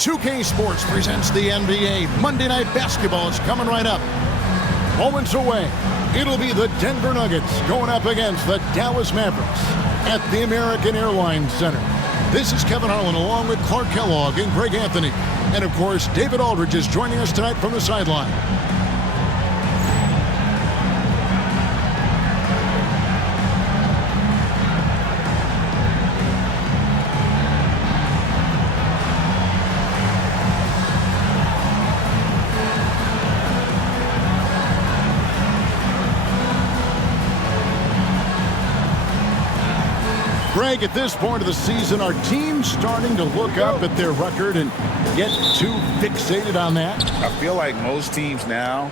2K Sports presents the NBA. Monday Night Basketball is coming right up. Moments away, it'll be the Denver Nuggets going up against the Dallas Mavericks at the American Airlines Center. This is Kevin Harlan along with Clark Kellogg and Greg Anthony. And of course, David Aldridge is joining us tonight from the sideline. Greg, at this point of the season, are teams starting to look up at their record and get too fixated on that? I feel like most teams now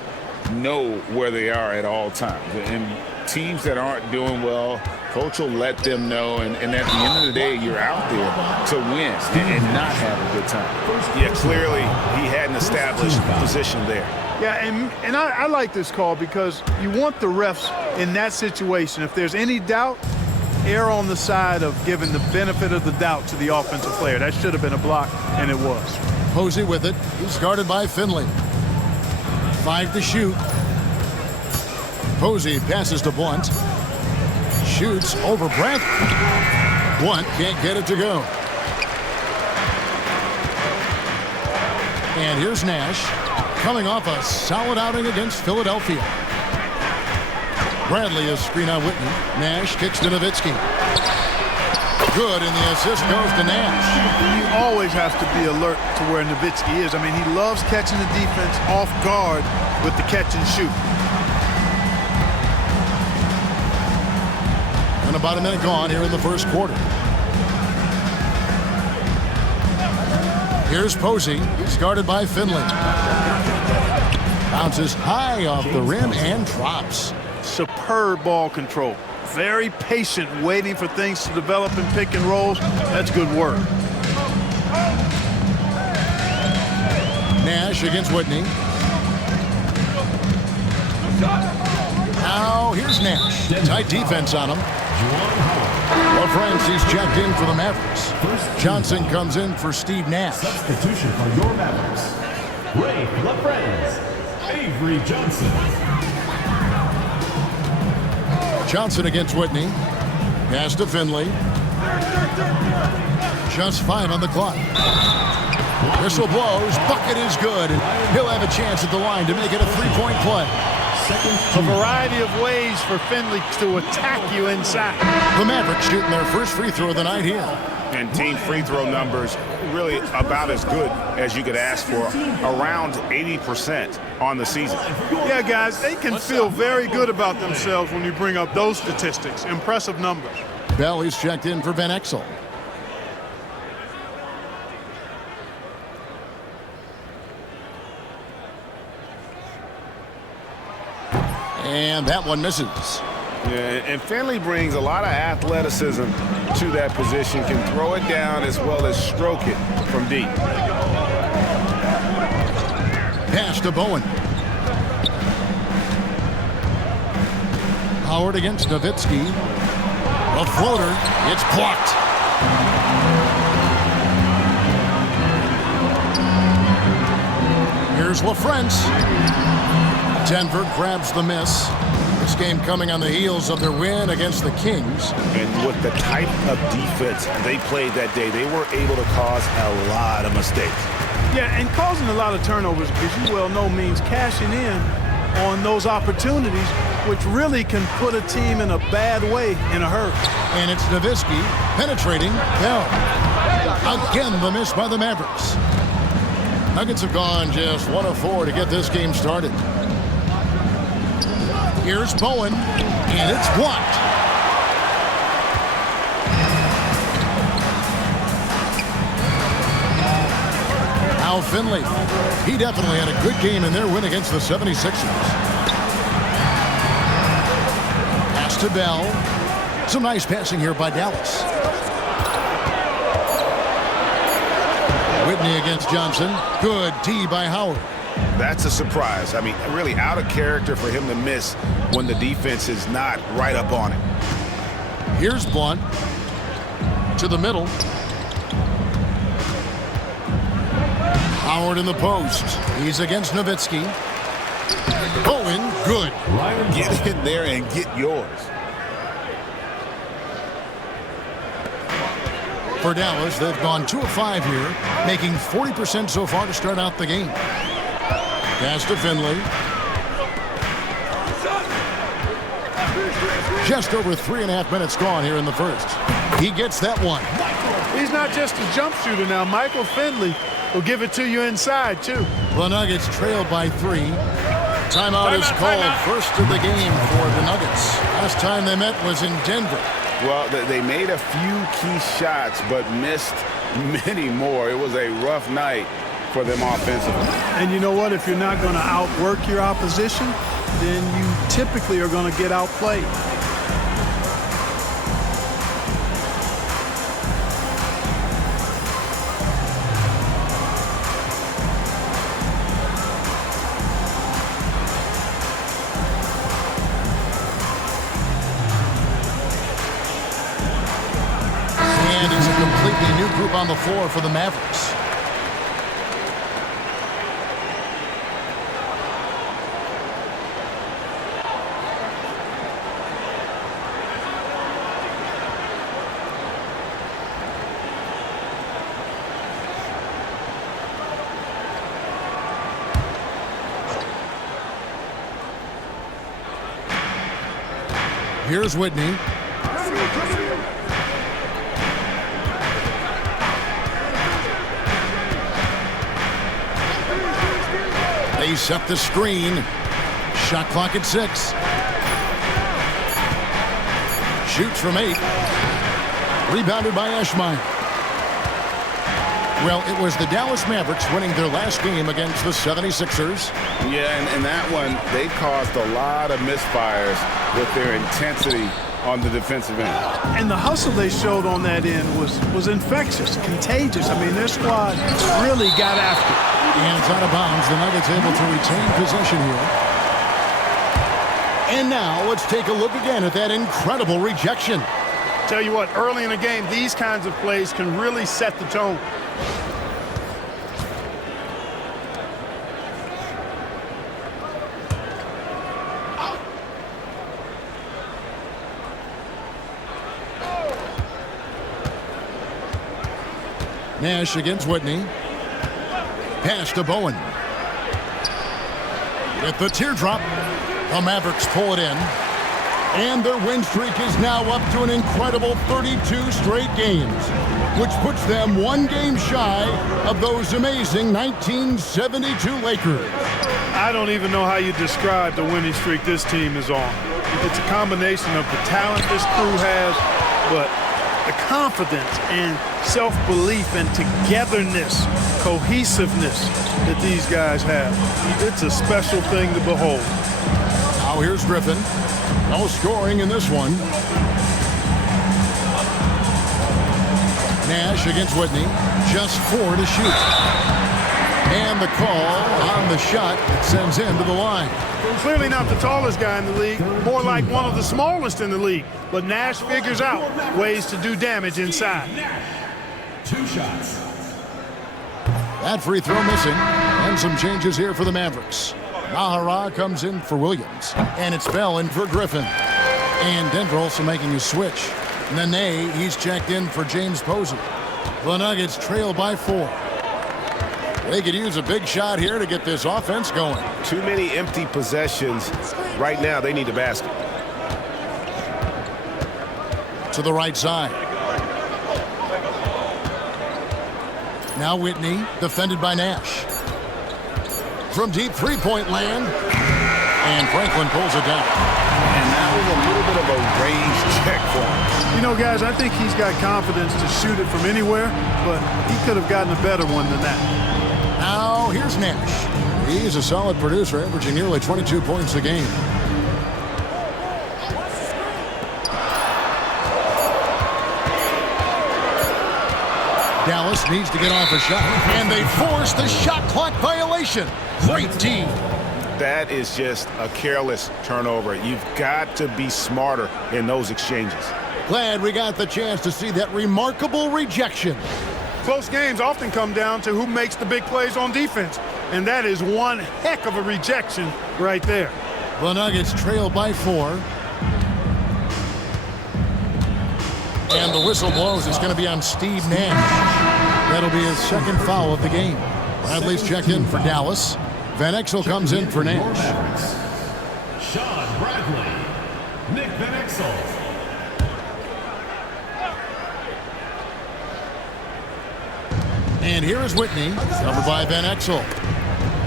know where they are at all times. And teams that aren't doing well, coach will let them know. And at the end of the day, you're out there to win and not have a good time. Yeah, clearly he had an established position there. Yeah, and I like this call because you want the refs in that situation. If there's any doubt, err on the side of giving the benefit of the doubt to the offensive player. That should have been a block, and it was. Posey with it. He's guarded by Finley. 5 to shoot. Posey passes to Blunt. Shoots over Brent. Blunt can't get it to go. And here's Nash, coming off a solid outing against Philadelphia. Bradley is screen on Whitney. Nash kicks to Nowitzki. Good, and the assist goes to Nash. You always have to be alert to where Nowitzki is. I mean, he loves catching the defense off guard with the catch and shoot. And about a minute gone here in the first quarter. Here's Posey. He's guarded by Finley. Bounces high off the rim and drops. Superb ball control. Very patient, waiting for things to develop in pick and rolls. That's good work. Nash against Whitney. Now here's Nash. Tight defense on him. Well, friends, he's checked in for the Mavericks. Johnson comes in for Steve Nash. Substitution for your Mavericks. Ray LaFrance. Avery Johnson. Johnson against Whitney. Pass to Finley. Just 5 on the clock. Whistle blows. Bucket is good. And he'll have a chance at the line to make it a 3-point play. A variety of ways for Finley to attack you inside. The Mavericks shooting their first free throw of the night here. And team free throw numbers really about as good as you could ask for, around 80% on the season. Yeah, guys, they can feel very good about themselves when you bring up those statistics. Impressive numbers. Bell is checked in for Van Exel. And that one misses. Yeah, and Finley brings a lot of athleticism to that position, can throw it down as well as stroke it from deep. Pass to Bowen. Howard against Nowitzki. A floater. It's blocked. Here's LaFrance. Denver grabs the miss. This game coming on the heels of their win against the Kings. And with the type of defense they played that day, they were able to cause a lot of mistakes. Yeah, and causing a lot of turnovers, as you well know, means cashing in on those opportunities, which really can put a team in a bad way in a hurry. And it's Nowitzki penetrating. Bell. Again, the miss by the Mavericks. Nuggets have gone just 1 of 4 to get this game started. Here's Bowen, and it's blocked. Now Finley. He definitely had a good game in their win against the 76ers. Pass to Bell. Some nice passing here by Dallas. Whitney against Johnson. Good D by Howard. That's a surprise. I mean, really out of character for him to miss when the defense is not right up on it. Here's Blunt to the middle. Howard in the post. He's against Nowitzki. Bowen, good. Get in there and get yours. For Dallas, they've gone 2 of 5 here, making 40% so far to start out the game. Pass to Finley. Just over 3.5 minutes gone here in the first. He gets that one. He's not just a jump shooter now. Michael Finley will give it to you inside, too. The Nuggets trail by 3. Timeout is called. First of the game for the Nuggets. Last time they met was in Denver. Well, they made a few key shots, but missed many more. It was a rough night for them offensively. And you know what? If you're not going to outwork your opposition, then you typically are going to get outplayed. And it's a completely new group on the floor for the Mavericks. Here's Whitney. They set the screen. Shot clock at 6. Shoots from 8. Rebounded by Ashmeyer. Well, it was the Dallas Mavericks winning their last game against the 76ers. Yeah, and that one, they caused a lot of misfires with their intensity on the defensive end. And the hustle they showed on that end was infectious, contagious. I mean, their squad really got after it. And it's out of bounds. The Nuggets able to retain possession here. And now let's take a look again at that incredible rejection. Tell you what, early in the game, these kinds of plays can really set the tone. Nash against Whitney. Pass to Bowen. With the teardrop, the Mavericks pull it in. And their win streak is now up to an incredible 32 straight games, which puts them 1 game shy of those amazing 1972 Lakers. I don't even know how you describe the winning streak this team is on. It's a combination of the talent this crew has, but the confidence and self-belief and togetherness, cohesiveness that these guys have. It's a special thing to behold. Now here's Griffin. No scoring in this one. Nash against Whitney. Just 4 to shoot. And the call on the shot that sends him to the line. Clearly not the tallest guy in the league, more like one of the smallest in the league. But Nash figures out ways to do damage inside. 2 shots. That free throw missing. And some changes here for the Mavericks. Nahara comes in for Williams. And it's Bell in for Griffin. And Denver also making a switch. Nene, he's checked in for James Posey. The Nuggets trail by 4. They could use a big shot here to get this offense going. Too many empty possessions. Right now, they need the basket. To the right side. Now Whitney, defended by Nash. From deep three-point land. And Franklin pulls it down. And that was a little bit of a range check for him. You know, guys, I think he's got confidence to shoot it from anywhere, but he could have gotten a better one than that. Now, here's Nash. He's a solid producer, averaging nearly 22 points a game. Dallas needs to get off a shot, and they force the shot clock violation. Great team. That is just a careless turnover. You've got to be smarter in those exchanges. Glad we got the chance to see that remarkable rejection. close games often come down to who makes the big plays on defense. And that is one heck of a rejection right there. The Nuggets trail by 4. And the whistle blows. It's going to be on Steve Nash. That'll be his second foul of the game. Bradley's checked in for Dallas. Van Exel comes in for Nash. Sean Bradley, Nick Van Exel. And here is Whitney, covered by Van Exel.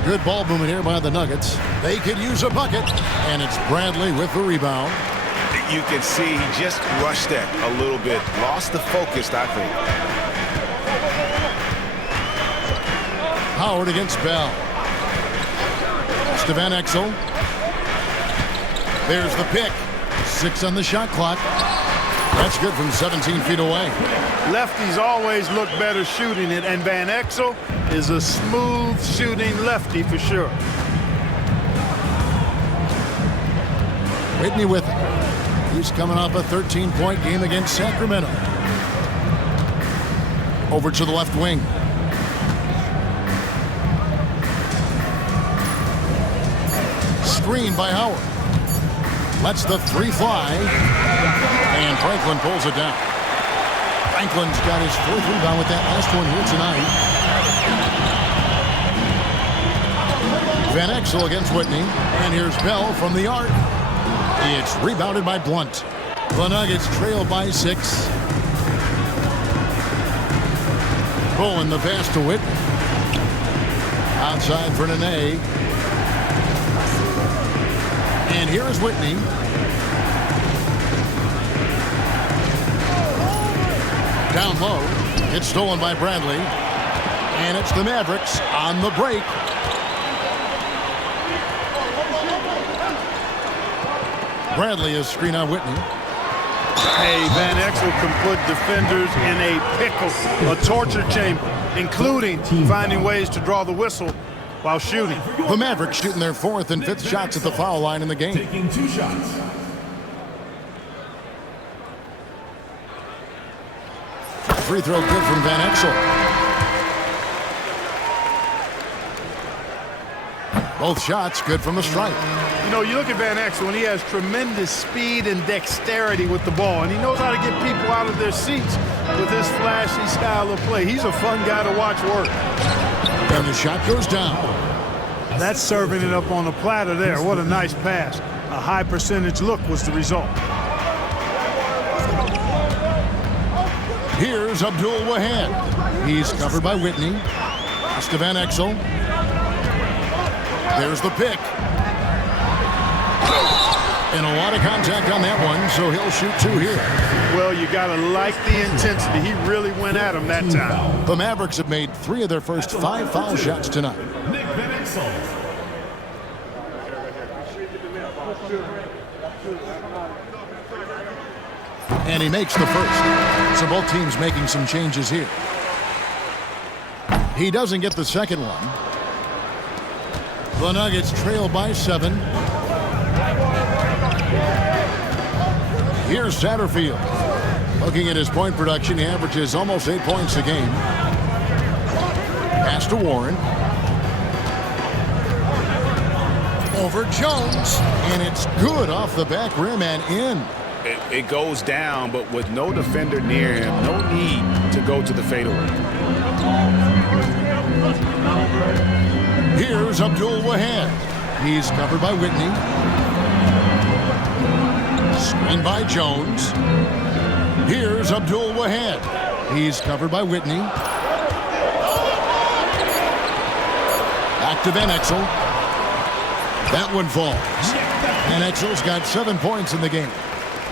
Good ball movement here by the Nuggets. They could use a bucket, and it's Bradley with the rebound. You can see he just rushed that a little bit. Lost the focus, I think. Howard against Bell. It's to Van Exel. There's the pick. 6 on the shot clock. That's good from 17 feet away. Lefties always look better shooting it, and Van Exel is a smooth shooting lefty for sure. Whitney with it. He's coming off a 13-point game against Sacramento. Over to the left wing. Screen by Howard. Lets the 3 fly. And Franklin pulls it down. Franklin's got his 4th rebound with that last one here tonight. Van Exel against Whitney. And here's Bell from the arc. It's rebounded by Blunt. The Nuggets trail by 6. Bowen the pass to Whitney. Outside for Nene. And here is Whitney. Down low. It's stolen by Bradley. And it's the Mavericks on the break. Bradley is screen on Whitney. Hey, Van Exel can put defenders in a pickle, a torture chamber, including finding ways to draw the whistle while shooting. The Mavericks shooting their 4th and 5th shots at the foul line in the game. Taking 2 shots. Free throw good from Van Exel. Both shots good from the stripe. You know, you look at Van Exel, and he has tremendous speed and dexterity with the ball, and he knows how to get people out of their seats with his flashy style of play. He's a fun guy to watch work. And the shot goes down. That's serving it up on a platter there. What a nice pass. A high percentage look was the result. Here's Abdul Wahad. He's covered by Whitney. It's to Van Exel. There's the pick. And a lot of contact on that one, so he'll shoot 2 here. Well, you got to like the intensity. He really went at him that time. The Mavericks have made 3 of their first 5 foul shots tonight. Nick Van Exel. And he makes the first. So both teams making some changes here. He doesn't get the second one. The Nuggets trail by 7. Here's Satterfield. Looking at his point production, he averages almost 8 points a game. Pass to Warren. Over Jones. And it's good off the back rim and in. It goes down, but with no defender near him, no need to go to the fadeaway. Here's Abdul Wahad. He's covered by Whitney. Screen by Jones. Here's Abdul Wahad. He's covered by Whitney. Back to Van Exel. That one falls. Van Exel's got 7 points in the game.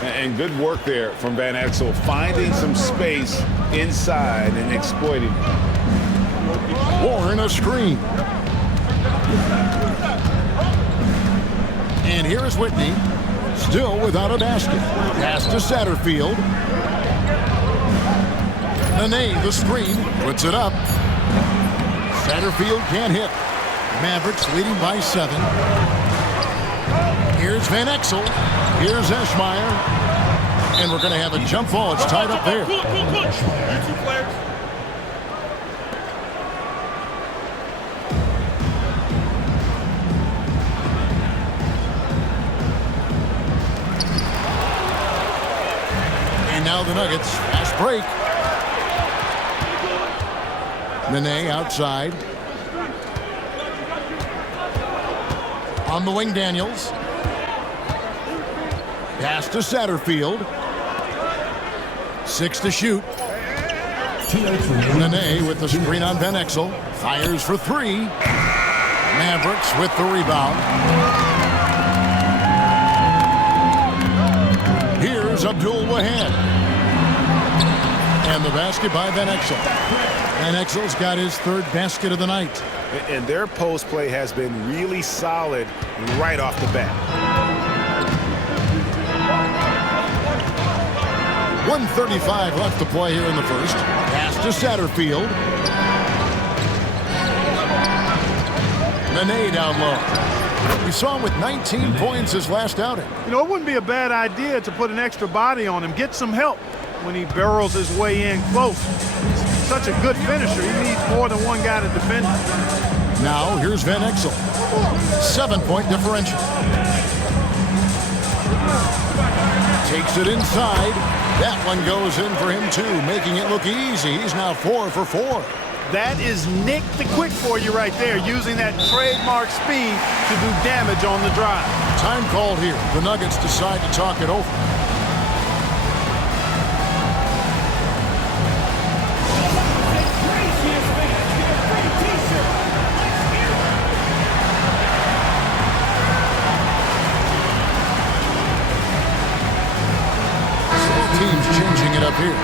And good work there from Van Exel, finding some space inside and exploiting it. Warren a screen. And here is Whitney, still without a basket. Pass to Satterfield. Nene, the screen, puts it up. Satterfield can't hit. Mavericks leading by 7. Here's Van Exel. Here's Eschmeyer. And we're going to have a jump ball. It's tied up there. the Nuggets. Fast break. Nene outside. On the wing, Daniels. Pass to Satterfield. 6 to shoot. Nene with the screen on Van Exel. Fires for 3. Mavericks with the rebound. Here's Abdul Wahab. And the basket by Van Exel. Van Exel's got his 3rd basket of the night. And their post play has been really solid right off the bat. 1:35 left to play here in the first. Pass to Satterfield. Nene down low. We saw him with 19 points his last outing. You know, it wouldn't be a bad idea to put an extra body on him, get some help when he barrels his way in close. He's such a good finisher. He needs more than one guy to defend him. Now, here's Van Exel. 7-point differential. Takes it inside. That one goes in for him, too, making it look easy. He's now 4 for 4. That is Nick the Quick for you right there, using that trademark speed to do damage on the drive. Time called here. The Nuggets decide to talk it over. Teams changing it up here.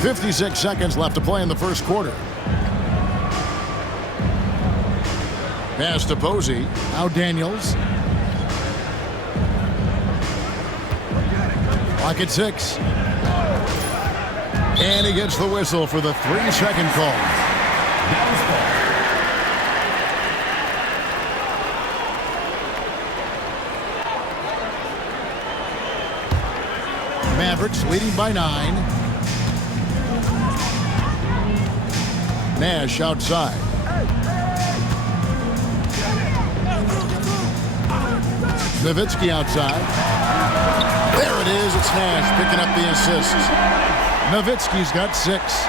.56 seconds left to play in the first quarter. Pass to Posey. Now Daniels. Clock at 6. And he gets the whistle for the 3-second call. Mavericks leading by 9. Nash outside. Nowitzki outside. There it is. It's Nash picking up the assist. Nowitzki's got 6.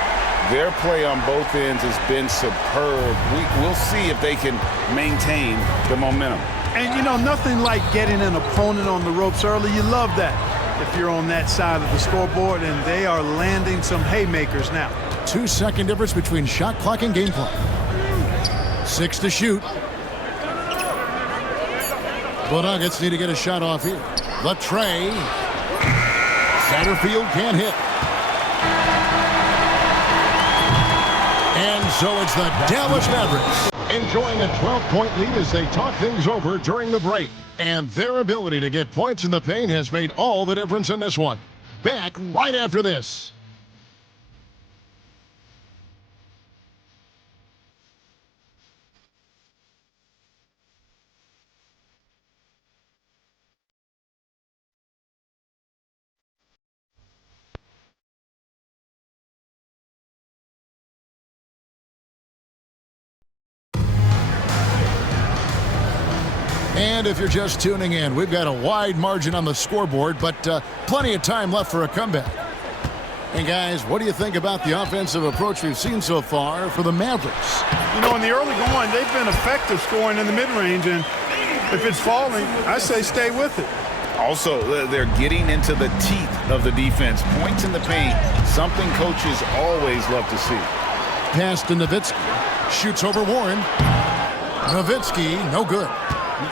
Their play on both ends has been superb. We'll see if they can maintain the momentum. And, you know, nothing like getting an opponent on the ropes early. You love that if you're on that side of the scoreboard, and they are landing some haymakers now. 2-second difference between shot clock and game clock. 6 to shoot. The Nuggets need to get a shot off here. The tray. Satterfield can't hit. And so it's the Dallas Mavericks enjoying a 12-point lead as they talk things over during the break. And their ability to get points in the paint has made all the difference in this one. Back right after this. And if you're just tuning in, we've got a wide margin on the scoreboard, but plenty of time left for a comeback. And guys, what do you think about the offensive approach we've seen so far for the Mavericks? You know, in the early going, they've been effective scoring in the mid-range, and if it's falling, I say stay with it. Also, they're getting into the teeth of the defense. Points in the paint, something coaches always love to see. Pass to Nowitzki. Shoots over Warren. Nowitzki, no good.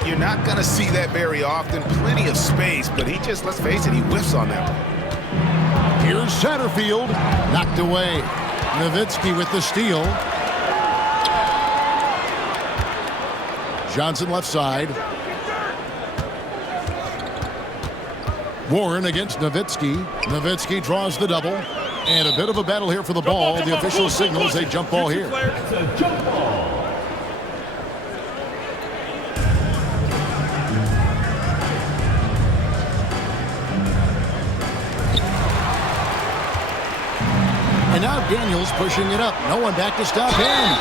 You're not going to see that very often. Plenty of space, but he just, let's face it, he whiffs on that one. Here's Satterfield. Knocked away. Nowitzki with the steal. Johnson left side. Warren against Nowitzki. Nowitzki draws the double. And a bit of a battle here for the ball. The official signals a jump ball here. It's a jump ball. And now Daniels pushing it up. No one back to stop him.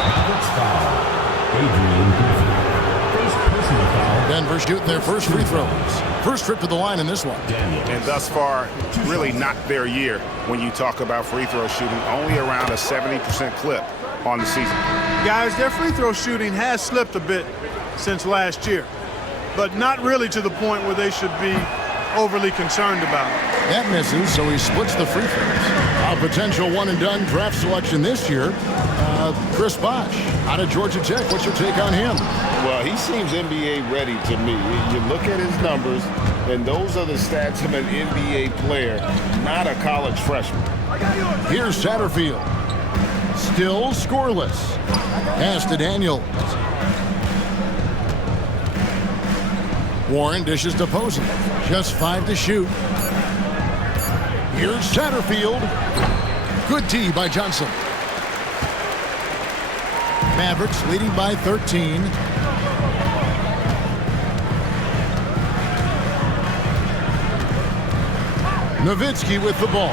Denver shooting their first free throws. First trip to the line in this one. And thus far, really not their year when you talk about free throw shooting. Only around a 70% clip on the season. Guys, their free throw shooting has slipped a bit since last year, but not really to the point where they should be overly concerned about it. That misses, so he splits the free throws. A potential one-and-done draft selection this year, Chris Bosh out of Georgia Tech. What's your take on him? Well, he seems NBA ready to me. You look at his numbers, and those are the stats of an NBA player, not a college freshman. Here's Satterfield. Still scoreless. Pass to Daniels. Warren dishes to Posey. Just 5 to shoot. Here's Satterfield. Good tee by Johnson. Mavericks leading by 13. Nowitzki with the ball.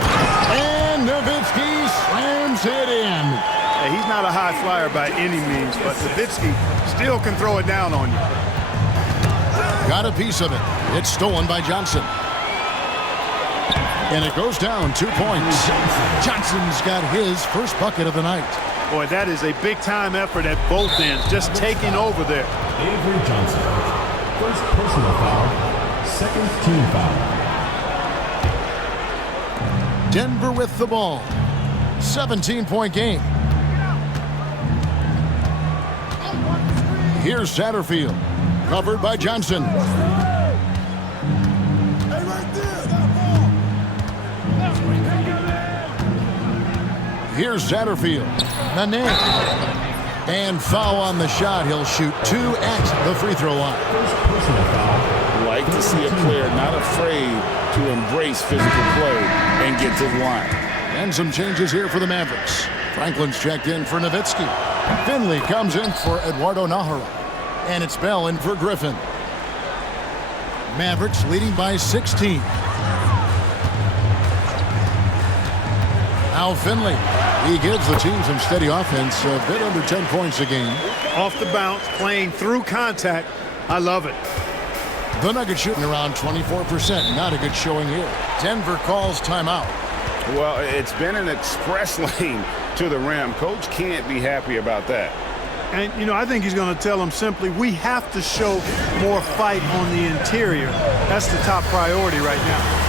And Nowitzki slams it in. Hey, he's not a high flyer by any means, but Nowitzki still can throw it down on you. Got a piece of it. It's stolen by Johnson. And it goes down 2 points. Johnson's got his first bucket of the night. Boy, that is a big-time effort at both ends, just taking over there. Avery Johnson. First personal foul. Second team foul. Denver with the ball. 17-point game. Here's Satterfield. Covered by Johnson. Here's Satterfield. Nene. And foul on the shot. He'll shoot 2 at the free throw line. Like to see a player not afraid to embrace physical play and get to the line. And some changes here for the Mavericks. Franklin's checked in for Nowitzki. Finley comes in for Eduardo Nahara. And it's Bell in for Griffin. Mavericks leading by 16. Now Finley. He gives the team some steady offense, a bit under 10 points a game. Off the bounce, playing through contact. I love it. The Nuggets shooting around 24%. Not a good showing here. Denver calls timeout. Well, it's been an express lane to the rim. Coach can't be happy about that. And, you know, I think he's going to tell them simply, we have to show more fight on the interior. That's the top priority right now.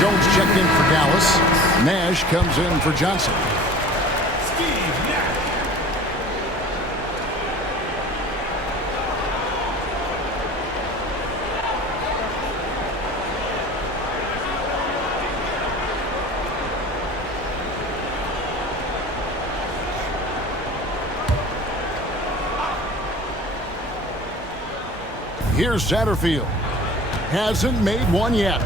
Jones checked in for Dallas. Nash comes in for Johnson. Here's Satterfield. Hasn't made one yet.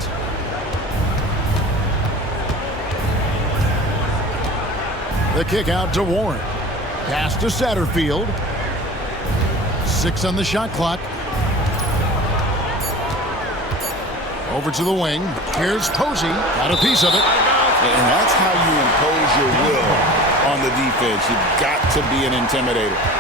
The kick out to Warren. Pass to Satterfield. 6 on the shot clock. Over to the wing. Here's Posey. Got a piece of it. And that's how you impose your will on the defense. You've got to be an intimidator.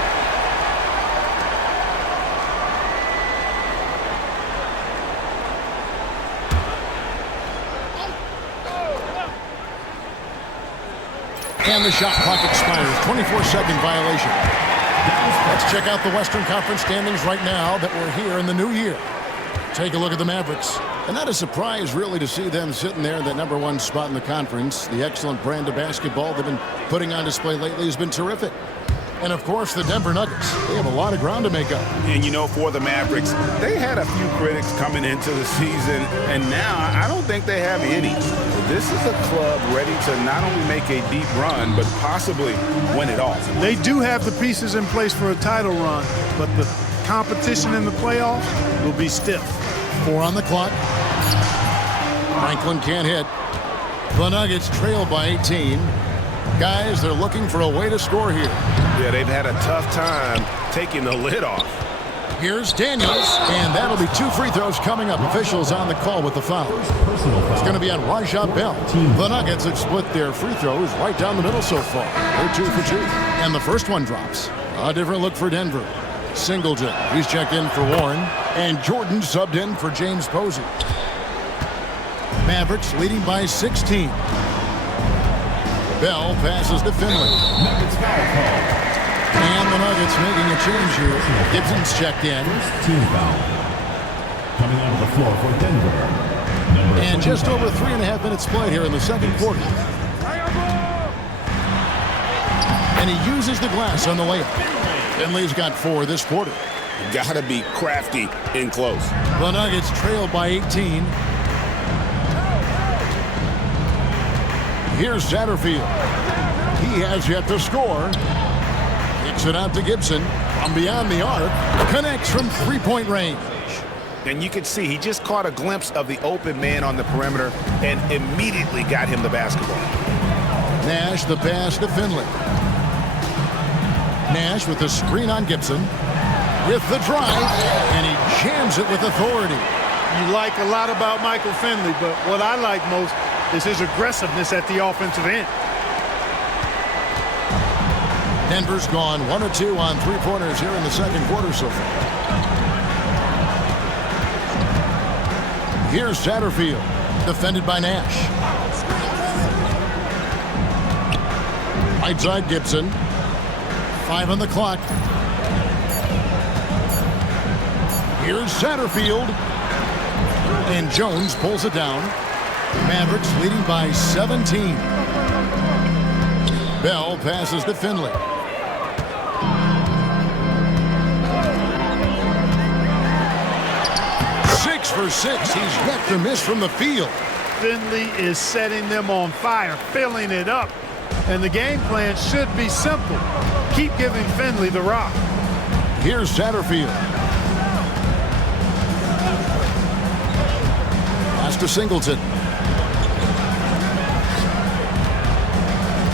And the shot clock expires. 24-second violation. Let's check out the Western Conference standings right now that we're here in the new year. Take a look at the Mavericks. And not a surprise, really, to see them sitting there in that #1 spot in the conference. The excellent brand of basketball they've been putting on display lately has been terrific. And, of course, the Denver Nuggets. They have a lot of ground to make up. And, you know, for the Mavericks, they had a few critics coming into the season, and now I don't think they have any. This is a club ready to not only make a deep run, but possibly win it all. They do have the pieces in place for a title run, but the competition in the playoffs will be stiff. 4 on the clock. Franklin can't hit. The Nuggets trail by 18. Guys, they're looking for a way to score here. Yeah, they've had a tough time taking the lid off. Here's Daniels, and that'll be 2 free throws coming up. Officials on the call with the foul. It's going to be on Rajah Bell. The Nuggets have split their free throws right down the middle so far. They're 2 for 2. And the first one drops. A different look for Denver. Singleton, he's checked in for Warren. And Jordan subbed in for James Posey. Mavericks leading by 16. Bell passes to Finley. Nuggets foul call. And the Nuggets making a change here. Gibson's checked in. Team foul. Coming out of the floor for Denver. And just over 3.5 minutes played here in the second quarter. And he uses the glass on the layup. Finley's got 4 this quarter. You gotta be crafty in close. The Nuggets trail by 18. Here's Satterfield. He has yet to score. Kicks it out to Gibson from beyond the arc. Connects from 3-point range. And you can see he just caught a glimpse of the open man on the perimeter and immediately got him the basketball. Nash the pass to Finley. Nash with the screen on Gibson. With the drive, and he jams it with authority. You like a lot about Michael Finley, but what I like most is his aggressiveness at the offensive end. Denver's gone 1 of 2 on 3-pointers here in the second quarter so far. Here's Satterfield, defended by Nash. Right side Gibson. 5 on the clock. Here's Satterfield. And Jones pulls it down. Mavericks leading by 17. Bell passes to Finley. For 6. He's yet to miss from the field. Finley is setting them on fire, filling it up. And the game plan should be simple. Keep giving Finley the rock. Here's Satterfield. Pass to Singleton.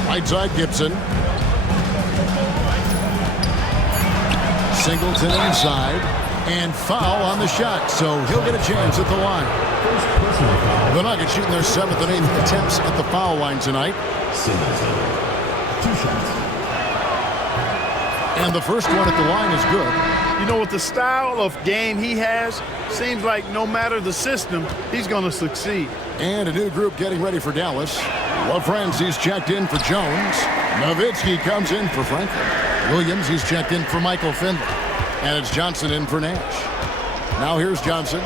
Right side Gibson. Singleton inside. And foul on the shot, so he'll get a chance at the line. The Nuggets shooting their 7th and 8th attempts at the foul line tonight. 2 shots. And the first one at the line is good. You know, with the style of game he has, seems like no matter the system, he's going to succeed. And a new group getting ready for Dallas. LaFrancis checked in for Jones. Nowitzki comes in for Franklin. Williams, he's checked in for Michael Finley. And it's Johnson in for Nash. Now here's Johnson.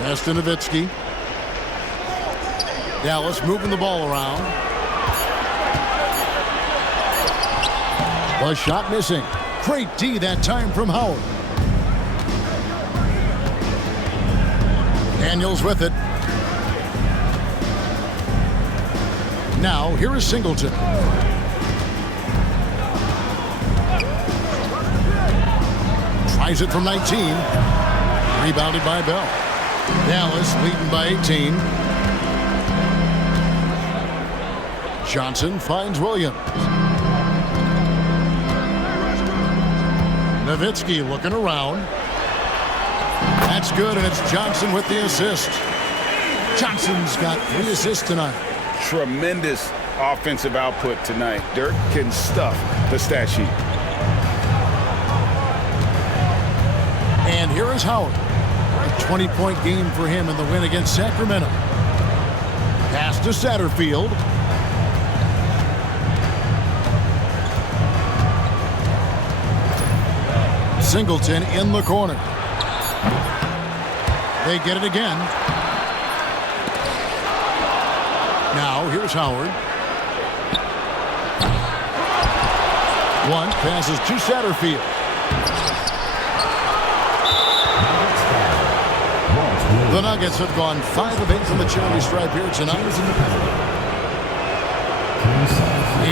Pass to Nowitzki. Dallas moving the ball around. The shot missing. Great D that time from Howard. Daniels with it. Now, here is Singleton. Tries it from 19. Rebounded by Bell. Dallas leading by 18. Johnson finds Williams. Nowitzki looking around. That's good, and it's Johnson with the assist. Johnson's got 3 assists tonight. Tremendous offensive output tonight. Dirk can stuff the stat sheet. And here is Howard. A 20-point game for him in the win against Sacramento. Pass to Satterfield. Singleton in the corner. They get it again. Now, here's Howard. One passes to Satterfield. The Nuggets have gone 5 of 8 from the charity stripe here tonight.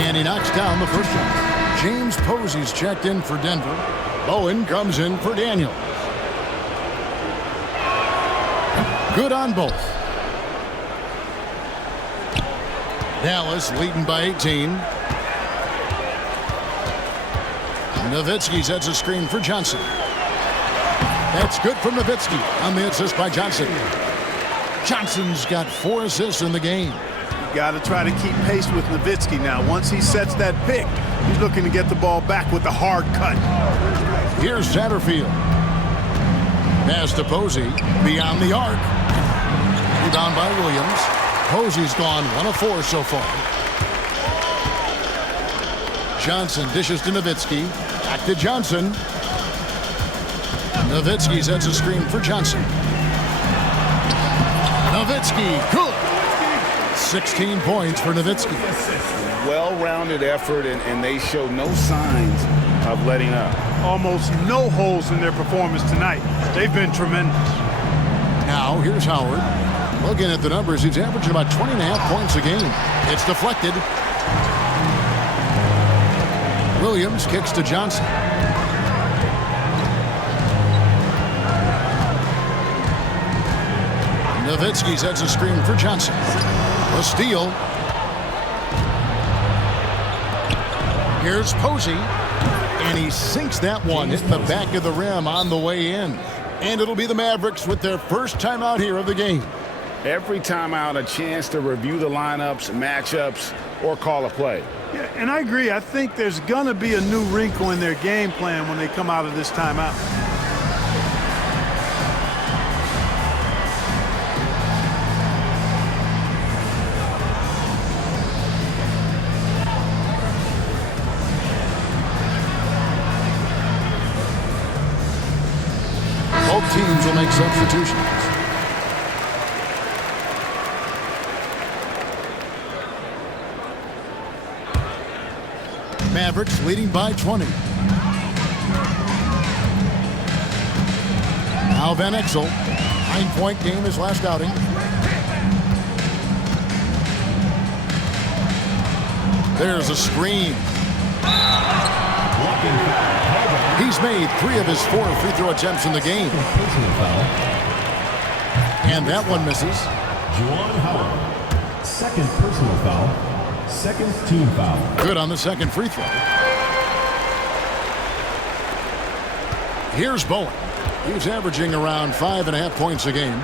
And he knocks down the first one. James Posey's checked in for Denver. Bowen comes in for Daniel. Good on both. Dallas leading by 18. Nowitzki sets a screen for Johnson. That's good from Nowitzki on the assist by Johnson. Johnson's got 4 assists in the game. You got to try to keep pace with Nowitzki now. Once he sets that pick, he's looking to get the ball back with the hard cut. Here's Satterfield. Pass to Posey, beyond the arc. Rebound by Williams. Posey's gone 1 of 4 so far. Johnson dishes to Nowitzki. Back to Johnson. Nowitzki sets a screen for Johnson. Nowitzki, good. 16 points for Nowitzki. Well-rounded effort, and they show no signs of letting up. Almost no holes in their performance tonight. They've been tremendous. Now, here's Howard. Looking at the numbers, he's averaging about 20.5 points a game. It's deflected. Williams kicks to Johnson. Nowitzki sets a screen for Johnson. A steal. Here's Posey. And he sinks that one, hitting the back of the rim on the way in. And it'll be the Mavericks with their first timeout here of the game. Every timeout, a chance to review the lineups, matchups, or call a play. Yeah, and I agree. I think there's going to be a new wrinkle in their game plan when they come out of this timeout. Both teams will make substitutions. Mavericks leading by 20. Now Van Exel. 9-point game his last outing. There's a screen. He's made 3 of his 4 free throw attempts in the game. And that one misses. Juwan Howard. Second personal foul. Second team foul. Good on the second free throw. Here's Bowen. He's averaging around 5.5 points a game.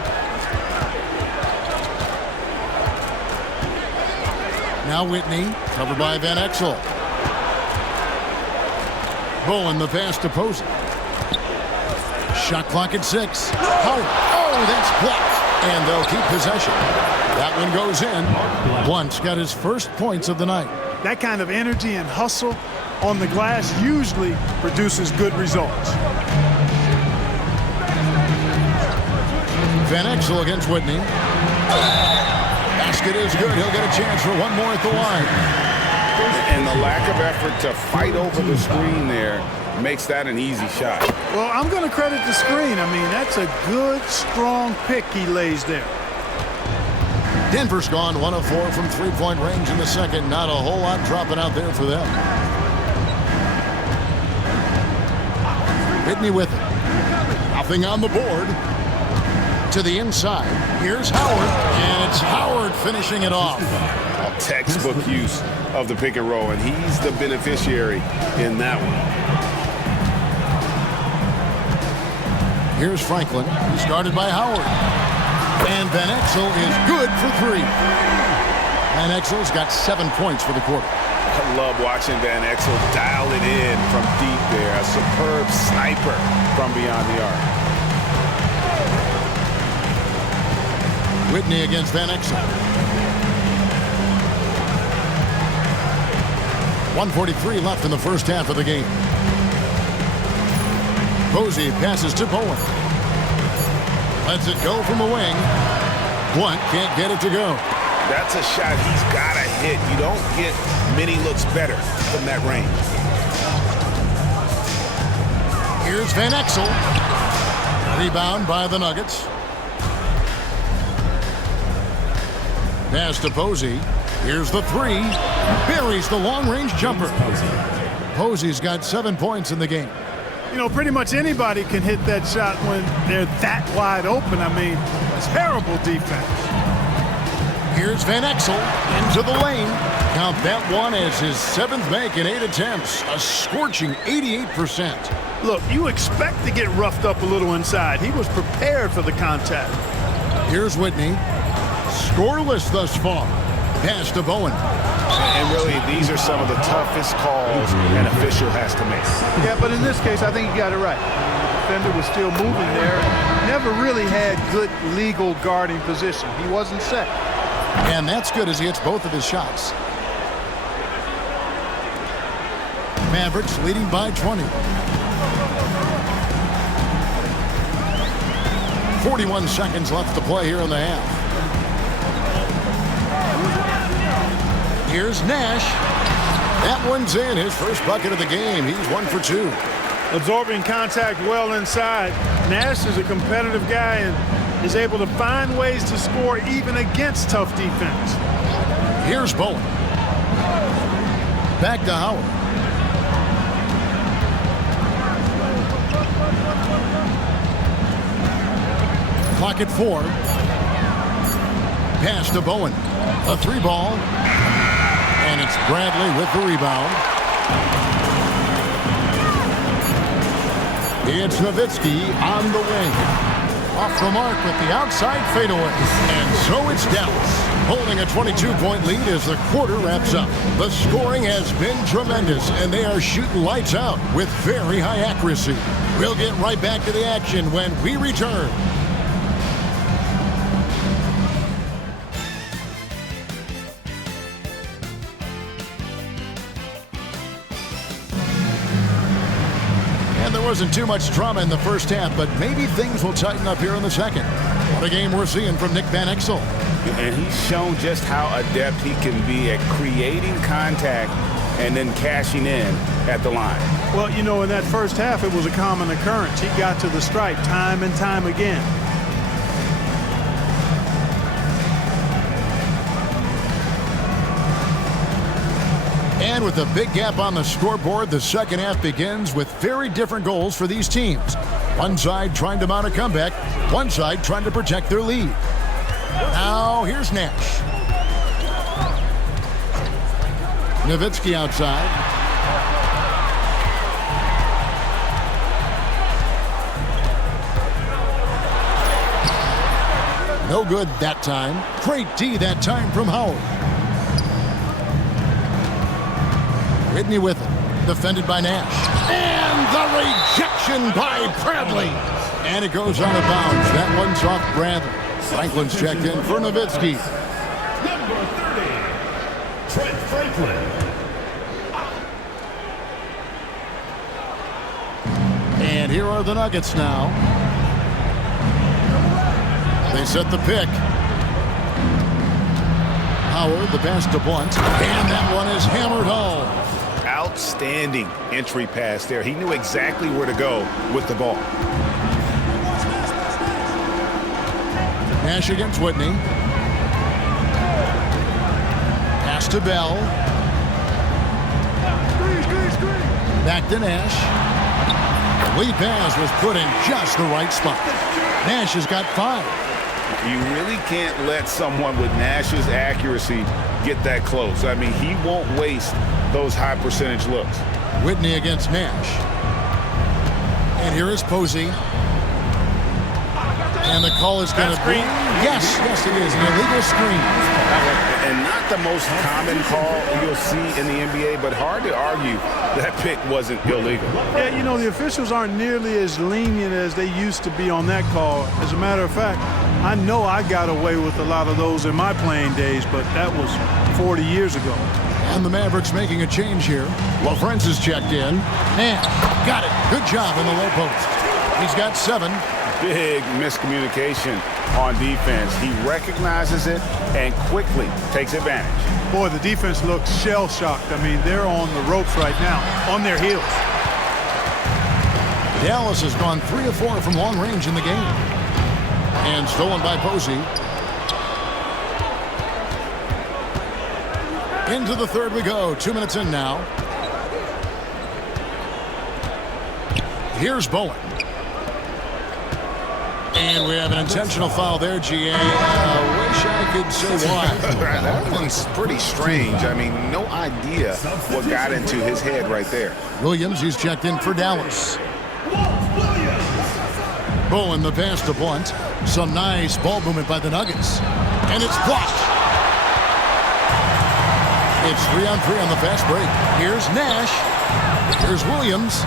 Now Whitney, covered by Van Exel. Bowen the pass to Posey. Shot clock at 6. Howard. Oh, that's blocked. And they'll keep possession. That one goes in. Blunt's got his first points of the night. That kind of energy and hustle on the glass usually produces good results. Van Exel against Whitney. Basket is good. He'll get a chance for one more at the line. And the lack of effort to fight over the screen there makes that an easy shot. Well, I'm going to credit the screen. I mean, that's a good, strong pick he lays there. Denver's gone 1 of 4 from three-point range in the second. Not a whole lot dropping out there for them. Whitney with it. Nothing on the board. To the inside. Here's Howard. And it's Howard finishing it off. A textbook use of the pick and roll, and he's the beneficiary in that one. Here's Franklin. Started by Howard. And Van Exel is good for 3. Van Exel's got 7 points for the quarter. I love watching Van Exel dial it in from deep there. A superb sniper from beyond the arc. Whitney against Van Exel. 1:43 left in the first half of the game. Posey passes to Bowen. Lets it go from the wing. Blunt can't get it to go. That's a shot he's got to hit. You don't get many looks better from that range. Here's Van Exel. Rebound by the Nuggets. Pass to Posey. Here's the 3. Buries the long-range jumper. Posey's got 7 points in the game. You know, pretty much anybody can hit that shot when they're that wide open. I mean, terrible defense. Here's Van Exel into the lane. Count that one as his 7th make in 8 attempts. A scorching 88%. Look, you expect to get roughed up a little inside. He was prepared for the contact. Here's Whitney. Scoreless thus far. Pass to Bowen. And really, these are some of the toughest calls an official has to make. Yeah, but in this case, I think he got it right. The defender was still moving there. Never really had good legal guarding position. He wasn't set. And that's good as he hits both of his shots. Mavericks leading by 20. 41 seconds left to play here in the half. Here's Nash. That one's in. His first bucket of the game. He's 1 for 2. Absorbing contact well inside. Nash is a competitive guy and is able to find ways to score even against tough defense. Here's Bowen. Back to Howard. Clock at 4. Pass to Bowen. A 3-ball. And it's Bradley with the rebound. It's Nowitzki on the wing. Off the mark with the outside fadeaway. And so it's Dallas, holding a 22-point lead as the quarter wraps up. The scoring has been tremendous, and they are shooting lights out with very high accuracy. We'll get right back to the action when we return. Wasn't too much drama in the first half, but maybe things will tighten up here in the second. What a game we're seeing from Nick Van Exel. And he's shown just how adept he can be at creating contact and then cashing in at the line. Well, you know, in that first half, it was a common occurrence. He got to the stripe time and time again. And with a big gap on the scoreboard, the second half begins with very different goals for these teams. One side trying to mount a comeback, one side trying to protect their lead. Now, here's Nash. Nowitzki outside. No good that time. Great D that time from Howard. Whitney with it. Defended by Nash. And the rejection by Bradley. And it goes out of bounds. That one's off Bradley. Franklin's checked in for Nowitzki. Number 30, Trent Franklin. And here are the Nuggets now. They set the pick. Howard, the pass to Blunt. And that one is hammered home. Outstanding entry pass there. He knew exactly where to go with the ball. Nash against Whitney. Pass to Bell. Back to Nash. The lead pass was put in just the right spot. Nash has got 5. You really can't let someone with Nash's accuracy get that close. I mean, he won't waste those high percentage looks. Whitney against Nash. And here is Posey. And the call is going to be... Yes, it is. An illegal screen. And not the most common call you'll see in the NBA, but hard to argue that pick wasn't illegal. Yeah, you know, the officials aren't nearly as lenient as they used to be on that call. As a matter of fact, I know I got away with a lot of those in my playing days, but that was 40 years ago. And the Mavericks making a change here. LaFrance is checked in. And got it. Good job in the low post. He's got 7. Big miscommunication on defense. He recognizes it and quickly takes advantage. Boy, the defense looks shell-shocked. I mean, they're on the ropes right now, on their heels. Dallas has gone 3 of 4 from long range in the game. And stolen by Posey. Into the third we go. 2 minutes in now. Here's Bowen. And we have an intentional foul there, GA. Wish I could say why. That one's pretty strange. I mean, no idea what got into his head right there. Williams, he's checked in for Dallas. Bowen, the pass to Blunt. Some nice ball movement by the Nuggets. And it's blocked. It's 3-on-3 on the fast break. Here's Nash. Here's Williams.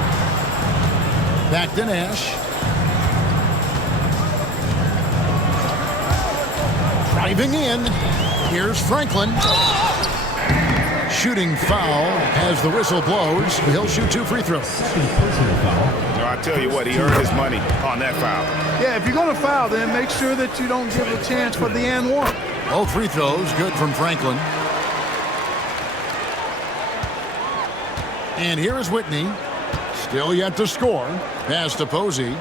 Back to Nash. Driving in. Here's Franklin. Shooting foul as the whistle blows. He'll shoot 2 free throws. I tell you what, he earned his money on that foul. Yeah, if you're going to foul, then make sure that you don't give a chance for the and one. Both free throws good from Franklin. And here is Whitney. Still yet to score. Pass to Posey.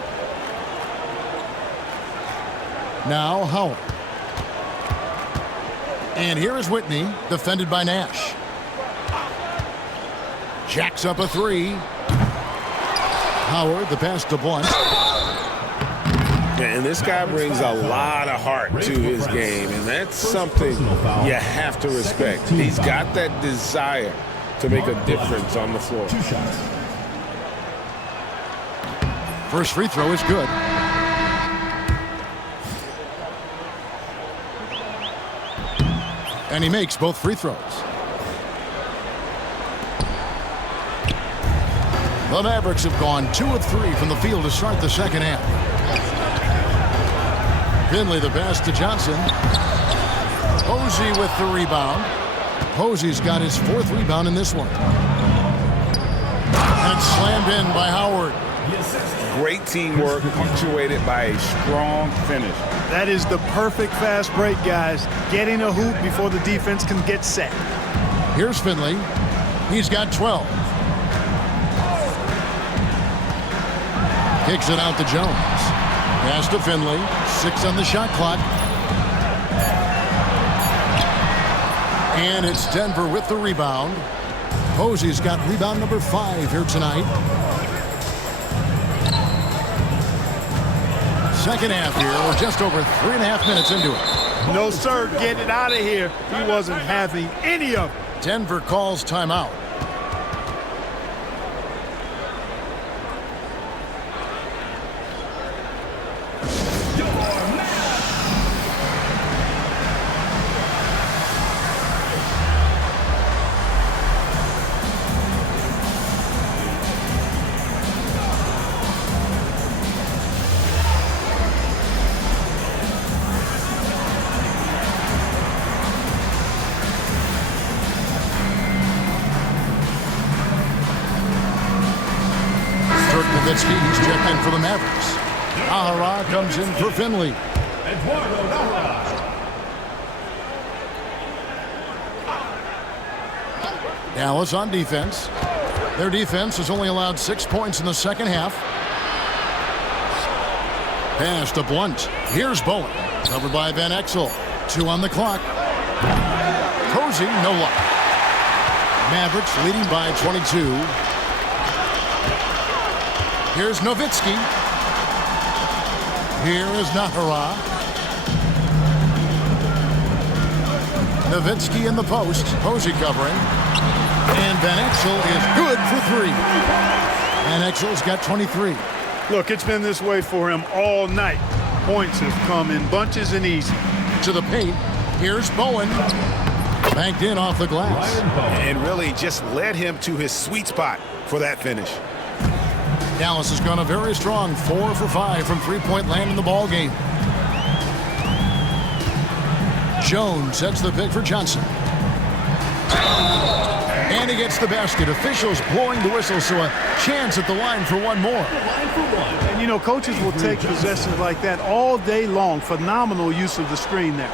Now Howard. And here is Whitney, defended by Nash. Jacks up a 3. Howard, the pass to Blunt. And this guy brings a lot of heart to his game, and that's something you have to respect. He's got that desire to make a difference on the floor. First free throw is good. And he makes both free throws. The Mavericks have gone 2 of 3 from the field to start the second half. Finley, the pass to Johnson. Posey with the rebound. Posey's got his 4th rebound in this one. And it's slammed in by Howard. Great teamwork punctuated by a strong finish. That is the perfect fast break, guys. Getting a hoop before the defense can get set. Here's Finley. He's got 12. Kicks it out to Jones. Pass to Finley. 6 on the shot clock. And it's Denver with the rebound. Posey's got rebound number 5 here tonight. Second half here. We're just over 3.5 minutes into it. No, sir. Get it out of here. He wasn't having any of it. Denver calls timeout. He's checked in for the Mavericks. Ahara comes in for Finley. Dallas on defense. Their defense has only allowed 6 points in the second half. Pass to Blunt. Here's Bowen. Covered by Van Exel. 2 on the clock. Posey, no luck. Mavericks leading by 22. Here's Nowitzki. Here is Nahara. Nowitzki in the post. Posey covering. And Van Exel is good for 3. Van Exel's got 23. Look, it's been this way for him all night. Points have come in bunches and easy. To the paint. Here's Bowen. Banked in off the glass. And really just led him to his sweet spot for that finish. Dallas has gone a very strong 4 for 5 from three-point land in the ball game. Jones sets the pick for Johnson. And he gets the basket. Officials blowing the whistle, so a chance at the line for one more. And, you know, coaches will take possessions like that all day long. Phenomenal use of the screen there.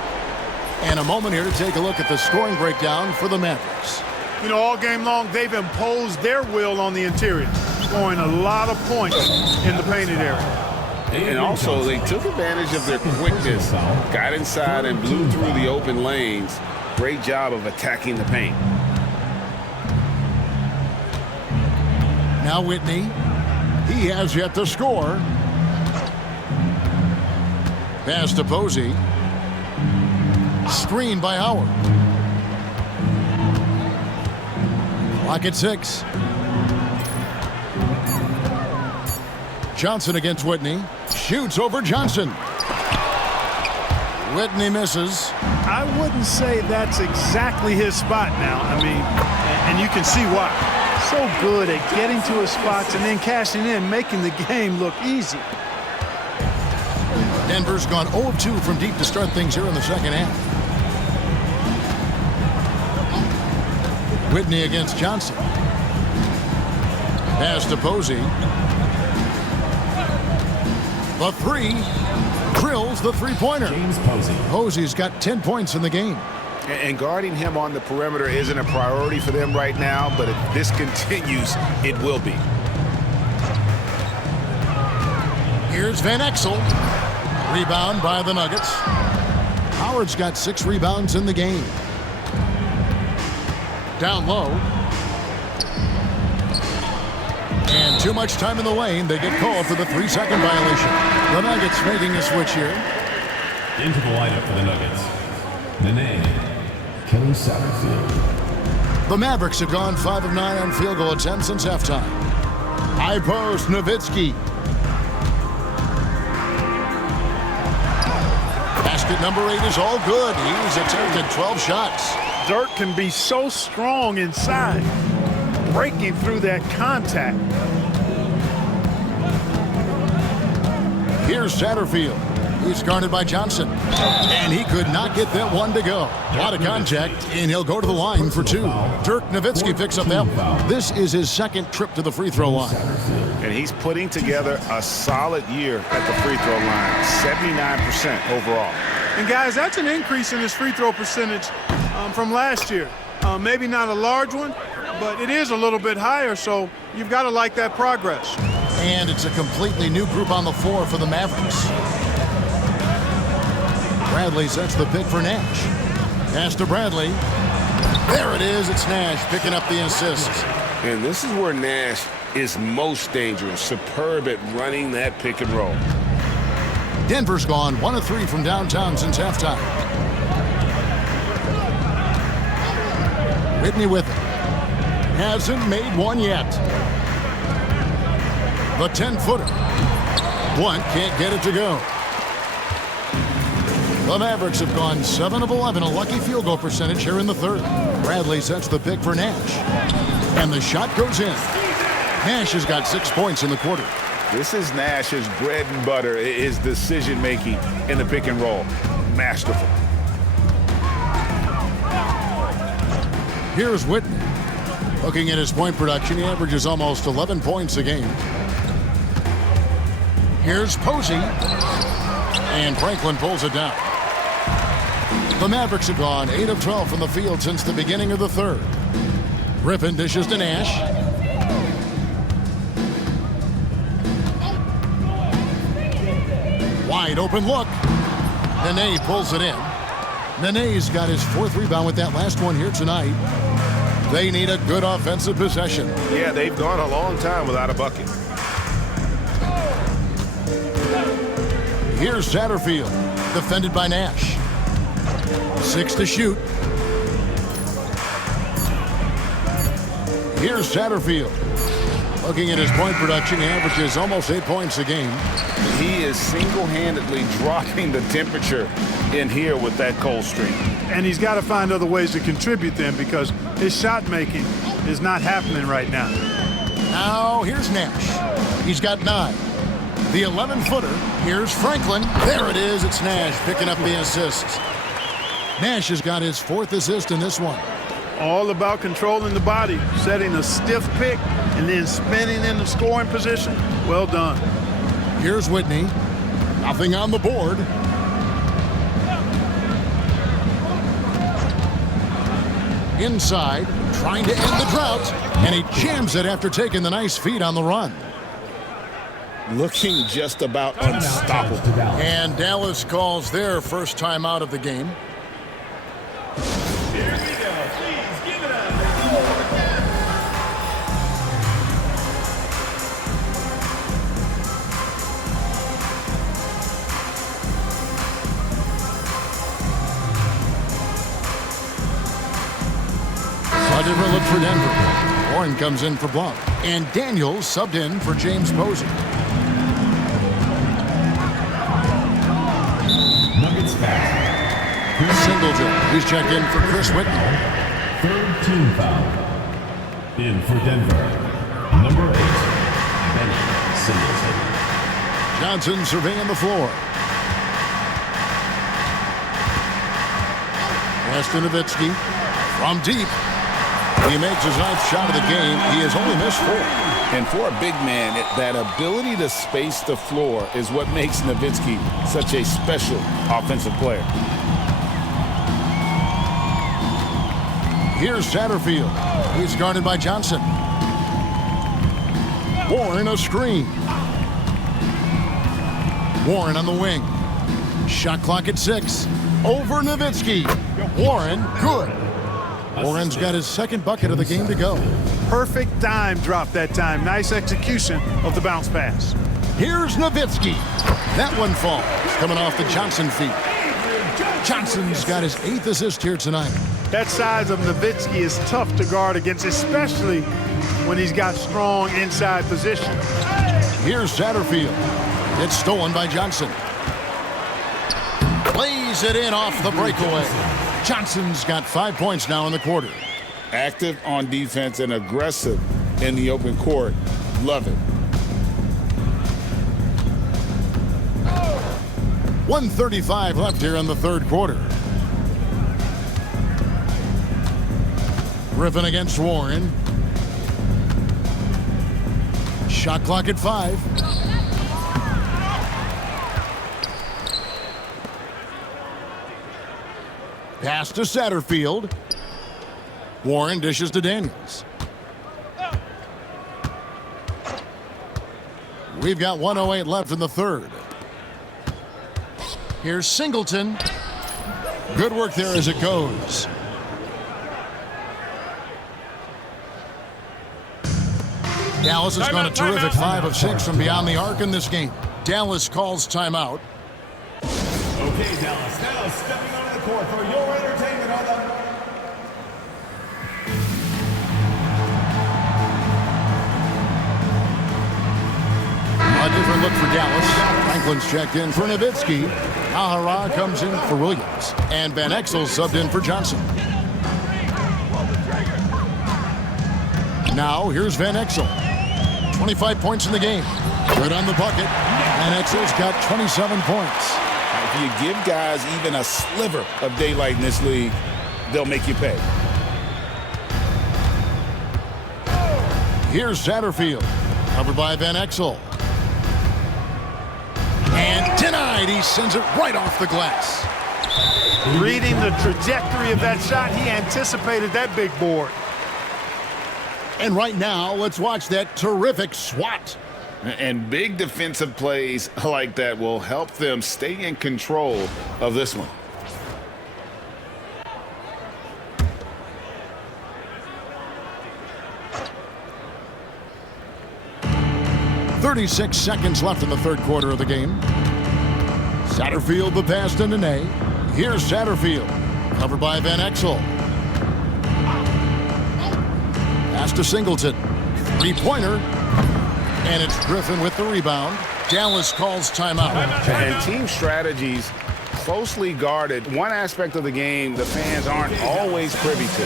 And a moment here to take a look at the scoring breakdown for the Mavericks. You know, all game long, they've imposed their will on the interior, scoring a lot of points in the painted area. And also, they took advantage of their quickness, got inside and blew through the open lanes. Great job of attacking the paint. Now Whitney. He has yet to score. Pass to Posey. Screen by Howard. Clock at 6. Johnson against Whitney. Shoots over Johnson. Whitney misses. I wouldn't say that's exactly his spot now. I mean, and you can see why. So good at getting to his spots and then cashing in, making the game look easy. Denver's gone 0 of 2 from deep to start things here in the second half. Whitney against Johnson. Pass to Posey. The three. Drills the three-pointer. James Posey. Posey's got 10 points in the game. And guarding him on the perimeter isn't a priority for them right now, but if this continues, it will be. Here's Van Exel. Rebound by the Nuggets. Howard's got 6 rebounds in the game. Down low. And too much time in the lane. They get called for the 3-second violation. The Nuggets making a switch here. Into the lineup for the Nuggets. The name, Kelly Satterfield. The Mavericks have gone 5 of 9 on field goal attempts since halftime. High post, Nowitzki. Basket number 8 is all good. He's attempted 12 shots. Dirk can be so strong inside, breaking through that contact. Here's Satterfield. He's guarded by Johnson. And he could not get that one to go. A lot of contact, and he'll go to the line for 2. Dirk Nowitzki picks up that one. This is his second trip to the free throw line. And he's putting together a solid year at the free throw line, 79% overall. And guys, that's an increase in his free throw percentage from last year. Maybe not a large one, but it is a little bit higher, so you've got to like that progress. And it's a completely new group on the floor for the Mavericks. Bradley sets the pick for Nash. Pass to Bradley. There it is. It's Nash picking up the assist. And this is where Nash is most dangerous. Superb at running that pick and roll. Denver's gone 1 of 3 from downtown since halftime. Whitney with it. Hasn't made one yet. The 10-footer. Blunt can't get it to go. The Mavericks have gone 7 of 11, a lucky field goal percentage here in the third. Bradley sets the pick for Nash. And the shot goes in. Nash has got 6 points in the quarter. This is Nash's bread and butter, his decision-making in the pick and roll. Masterful. Here's Whitney. Looking at his point production, he averages almost 11 points a game. Here's Posey. And Franklin pulls it down. The Mavericks have gone 8 of 12 from the field since the beginning of the third. Griffin dishes to Nash. Wide open look. Nene pulls it in. Nene's got his 4th rebound with that last one here tonight. They need a good offensive possession. Yeah, they've gone a long time without a bucket. Here's Satterfield, defended by Nash. 6 to shoot. Here's Satterfield. Looking at his point production, he averages almost 8 points a game. He is single-handedly dropping the temperature in here with that cold streak. And he's got to find other ways to contribute then, because his shot making is not happening right now. Now here's Nash. He's got 9. The 11-footer. Here's Franklin. There it is. It's Nash picking up the assist. Nash has got his 4th assist in this one. All about controlling the body, setting a stiff pick, and then spinning in the scoring position. Well done. Here's Whitney. Nothing on the board. Inside, trying to end the drought, and he jams it after taking the nice feed on the run. Looking just about unstoppable. And Dallas calls their first time out of the game. Here we go. Please give it up. for Denver. Warren comes in for Blount. And Daniels subbed in for James Posey. Nuggets foul. Singleton. He's checked in for Chris Whitney. Third team foul. In for Denver. Number 8, Benny Singleton. Johnson surveying the floor. Pass to Nowitzki. From deep. He makes his 9th shot of the game. He has only missed 4. And for a big man, that ability to space the floor is what makes Nowitzki such a special offensive player. Here's Satterfield. He's guarded by Johnson. Warren a screen. Warren on the wing. Shot clock at 6. Over Nowitzki. Warren, good. Warren's got his 2nd bucket of the game to go. Perfect dime drop that time. Nice execution of the bounce pass. Here's Nowitzki. That one falls, coming off the Johnson feet. Johnson's got his 8th assist here tonight. That size of Nowitzki is tough to guard against, especially when he's got strong inside position. Here's Satterfield. It's stolen by Johnson. Lays it in off the breakaway. Johnson's got 5 points now in the quarter. Active on defense and aggressive in the open court. Love it. 1:35 left here in the 3rd quarter. Griffin against Warren. Shot clock at 5. Pass to Satterfield. Warren dishes to Daniels. We've got 1:08 left in the 3rd. Here's Singleton. Good work there as it goes. Dallas has gone a terrific 5 of 6 from beyond the arc in this game. Dallas calls timeout. Okay, Dallas, now stepping onto the court for your entertainment on the... A different look for Dallas. Franklin's checked in for Nowitzki. Ahara comes in for Williams. And Van Exel subbed in for Johnson. Now, here's Van Exel. 25 points in the game. Good on the bucket. Van Exel's got 27 points. If you give guys even a sliver of daylight in this league, they'll make you pay. Here's Satterfield. Covered by Van Exel. And denied. He sends it right off the glass. Reading the trajectory of that shot, he anticipated that big board. And right now, let's watch that terrific swat. And big defensive plays like that will help them stay in control of this one. .36 seconds left in the 3rd quarter of the game. Satterfield the pass to Nene. Here's Satterfield. Covered by Van Exel. Pass to Singleton. 3-pointer. And it's Griffin with the rebound. Dallas calls timeout. And team strategies closely guarded. One aspect of the game the fans aren't always privy to.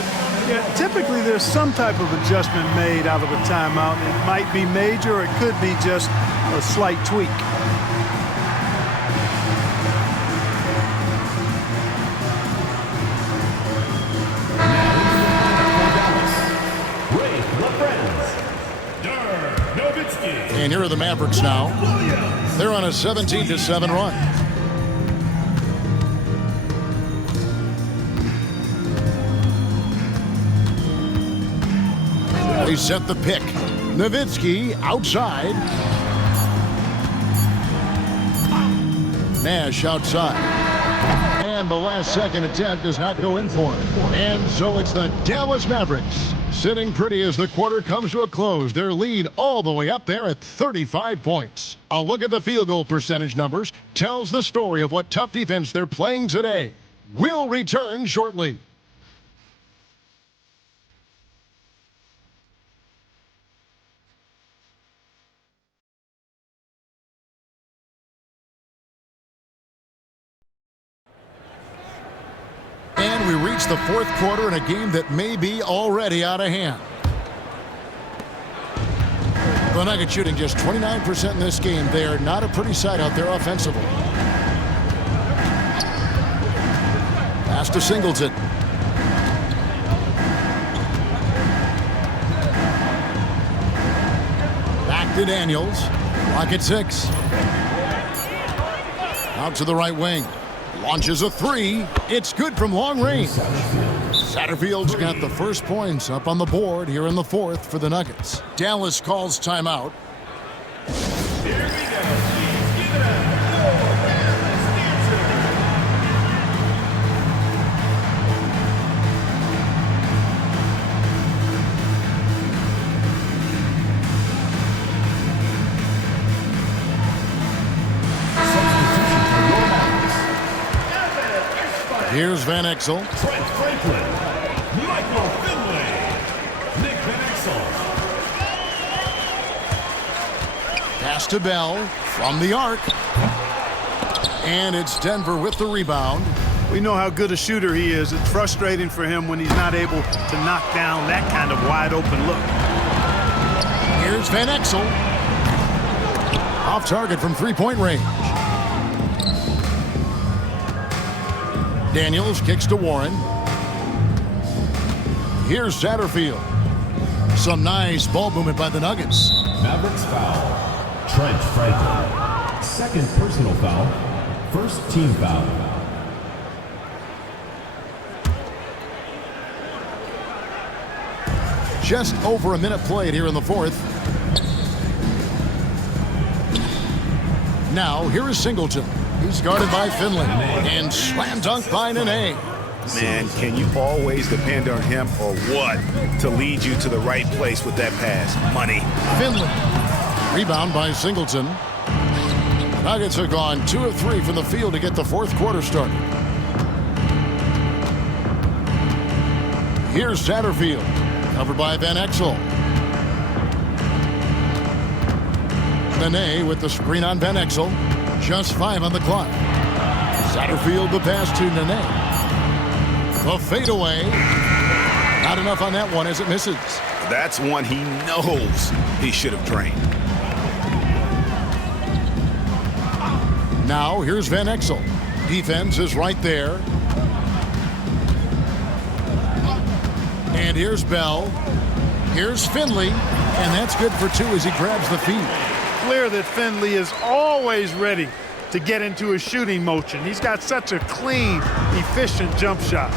Yeah, typically there's some type of adjustment made out of a timeout. It might be major, or it could be just a slight tweak. And here are the Mavericks now. They're on a 17-7 run. They set the pick. Nowitzki outside. Nash outside. And the last second attempt does not go in for it. And so it's the Dallas Mavericks sitting pretty as the quarter comes to a close. Their lead all the way up there at 35 points. A look at the field goal percentage numbers tells the story of what tough defense they're playing today. We'll return shortly. reach the fourth quarter in a game that may be already out of hand. The Nuggets shooting just 29% in this game. They are not a pretty sight out there offensively. Pass to Singleton. Back to Daniels. Clock at 6. Out to the right wing. Launches a three. It's good from long range. Satterfield's got the first points up on the board here in the fourth for the Nuggets. Dallas calls timeout. Here we go. Please give it up. Here's Van Exel. Trent Franklin, Michael Finley, Nick Van Exel. Pass to Bell from the arc. And it's Denver with the rebound. We know how good a shooter he is. It's frustrating for him when he's not able to knock down that kind of wide open look. Here's Van Exel. Off target from three-point range. Daniels kicks to Warren. Here's Satterfield. Some nice ball movement by the Nuggets. Mavericks foul. Trent Franklin. Second personal foul. First team foul. Just over a minute played here in the fourth. Now, here is Singleton. He's guarded by Finley. And slam dunk by Nene. Man, can you always depend on him or what to lead you to the right place with that pass? Money. Finley. Rebound by Singleton. The Nuggets have gone 2 of 3 from the field to get the fourth quarter started. Here's Satterfield. Covered by Van Exel. Nene with the screen on Van Exel. Just 5 on the clock. Satterfield the pass to Nene. The fadeaway. Not enough on that one as it misses. That's one he knows he should have drained. Now here's Van Exel. Defense is right there. And here's Bell. Here's Finley. And that's good for 2 as he grabs the feed. Clear that Finley is always ready to get into a shooting motion. He's got such a clean, efficient jump shot.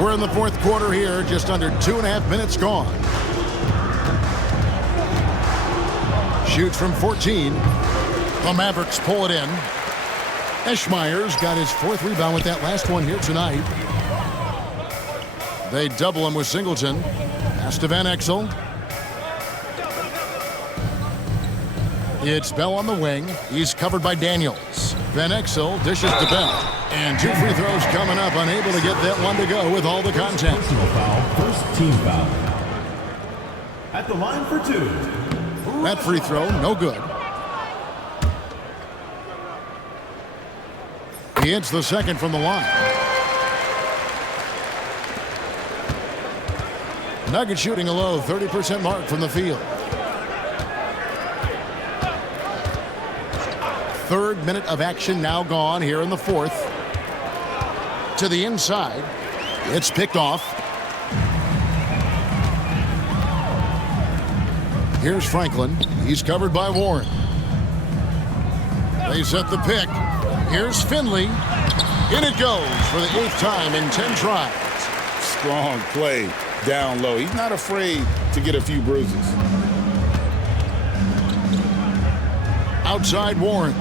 We're in the fourth quarter here, just under 2.5 minutes gone. Shoots from 14. The Mavericks pull it in. Eschmeyer's got his 4th rebound with that last one here tonight. They double him with Singleton. Pass to Van Exel. It's Bell on the wing. He's covered by Daniels. Van Exel dishes to Bell. And 2 free throws coming up. Unable to get that one to go with all the contact. Personal foul. First team foul. At the line for 2. That free throw, no good. He hits the second from the line. Nuggets shooting a low 30% mark from the field. 3rd minute of action now gone here in the fourth. To the inside. It's picked off. Here's Franklin. He's covered by Warren. They set the pick. Here's Finley. In it goes for the 8th time in 10 tries. Strong play down low. He's not afraid to get a few bruises. Outside Warren.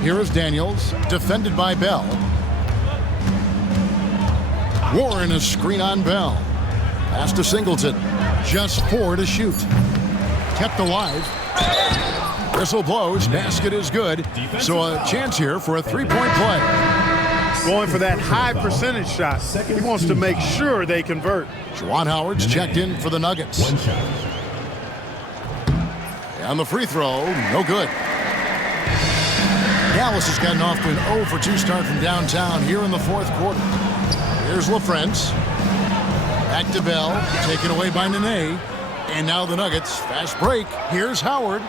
Here is Daniels, defended by Bell. Warren a screen on Bell. Pass to Singleton. Just 4 to shoot. Kept alive. Whistle blows. Basket is good. So a chance here for a 3-point play. Going for that high percentage shot. He wants to make sure they convert. Juwan Howard's checked in for the Nuggets. One shot. And the free throw, no good. Dallas has gotten off to an 0 for 2 start from downtown here in the fourth quarter. Here's LaFrentz. Back to Bell, taken away by Nene. And now the Nuggets, fast break. Here's Howard.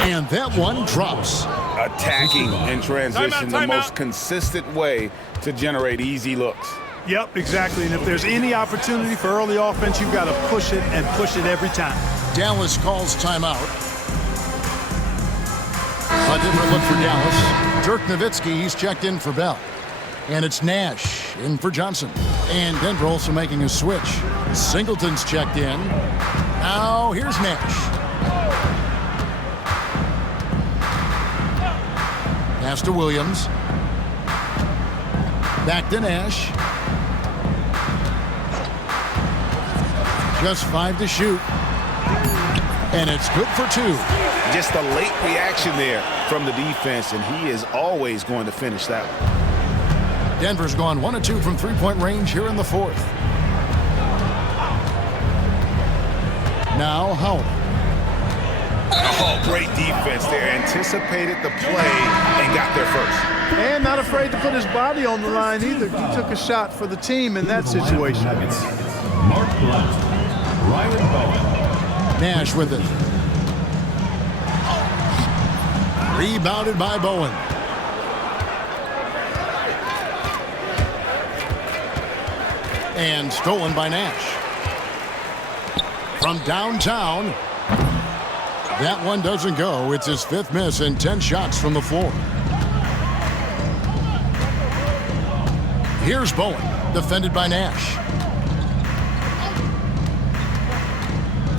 And that one drops. Attacking in transition, the most consistent way to generate easy looks. Yep, exactly. And if there's any opportunity for early offense, you've got to push it and push it every time. Dallas calls timeout. A different look for Dallas. Dirk Nowitzki, he's checked in for Bell. And it's Nash in for Johnson. And Denver also making a switch. Singleton's checked in. Now here's Nash. Pass to Williams. Back to Nash. Just 5 to shoot. And it's good for 2. Just a late reaction there from the defense, and he is always going to finish that one. Denver's gone 1 of 2 from three-point range here in the fourth. Now Howard. Oh, great defense there. Anticipated the play and got there first. And not afraid to put his body on the line either. He took a shot for the team in that situation. Mark Blount, Ryan Bowen. Nash with it. Rebounded by Bowen. And stolen by Nash. From downtown. That one doesn't go. It's his 5th miss and 10 shots from the floor. Here's Bowen, defended by Nash.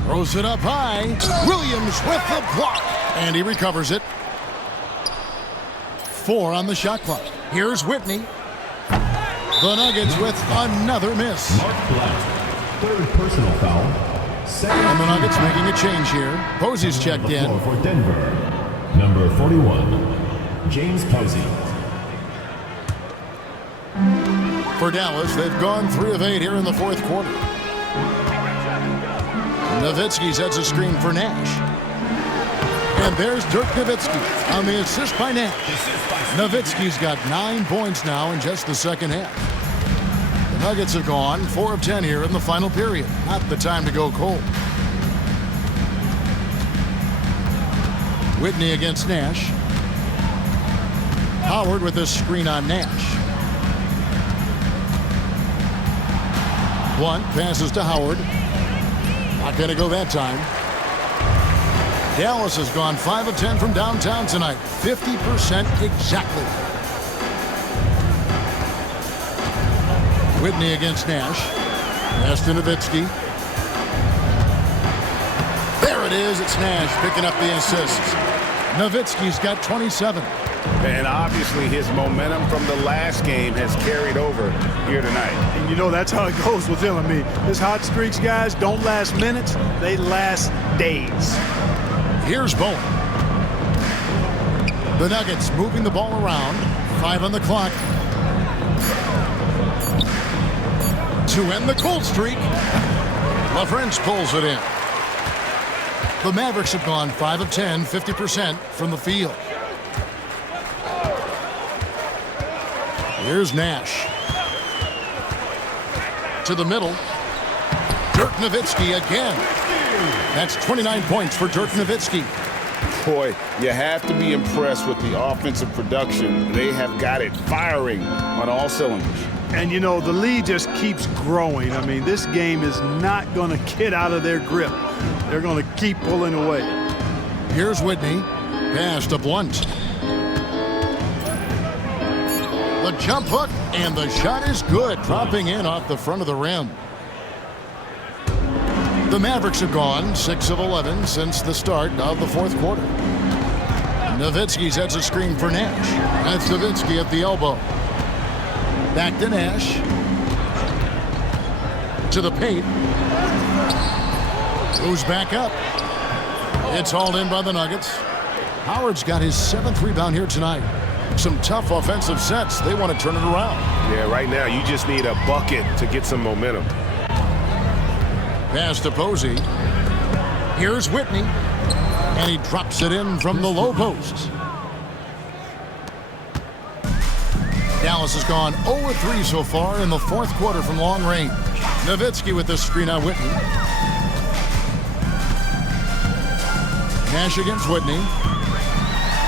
Throws it up high. Williams with the block. And he recovers it. 4 on the shot clock. Here's Whitney. The Nuggets with another miss. Mark Blount, 3rd personal foul. And the Nuggets making a change here. Posey's checked in. For Denver, number 41, James Posey. For Dallas, they've gone 3 of 8 here in the fourth quarter. Nowitzki sets a screen for Nash. And there's Dirk Nowitzki on the assist by Nash. Nowitzki's got 9 points now in just the second half. The Nuggets have gone 4 of 10 here in the final period. Not the time to go cold. Whitney against Nash. Howard with a screen on Nash. Blunt passes to Howard. Not going to go that time. Dallas has gone 5 of 10 from downtown tonight. 50% exactly. Whitney against Nash. Pass to Nowitzki. There it is. It's Nash picking up the assist. Nowitzki's got 27. And obviously his momentum from the last game has carried over here tonight. And you know that's how it goes with him. I mean, his hot streaks, guys, don't last minutes. They last days. Here's Bowen. The Nuggets moving the ball around. 5 on the clock. To end the cold streak. LaFrentz pulls it in. The Mavericks have gone 5 of 10, 50% from the field. Here's Nash. To the middle. Dirk Nowitzki again. That's 29 points for Dirk Nowitzki. Boy, you have to be impressed with the offensive production. They have got it firing on all cylinders. And, you know, the lead just keeps growing. I mean, this game is not going to get out of their grip. They're going to keep pulling away. Here's Whitney. Pass to Blunt. The jump hook, and the shot is good, dropping in off the front of the rim. The Mavericks have gone 6 of 11 since the start of the fourth quarter. Nowitzki sets a screen for Nash. That's Nowitzki at the elbow. Back to Nash. To the paint. Goes back up. It's hauled in by the Nuggets. Howard's got his 7th rebound here tonight. Some tough offensive sets. They want to turn it around. Yeah, right now you just need a bucket to get some momentum. Pass to Posey. Here's Whitney. And he drops it in from the low post. Dallas has gone 0-3 so far in the fourth quarter from long range. Nowitzki with the screen on Whitney. Nash against Whitney.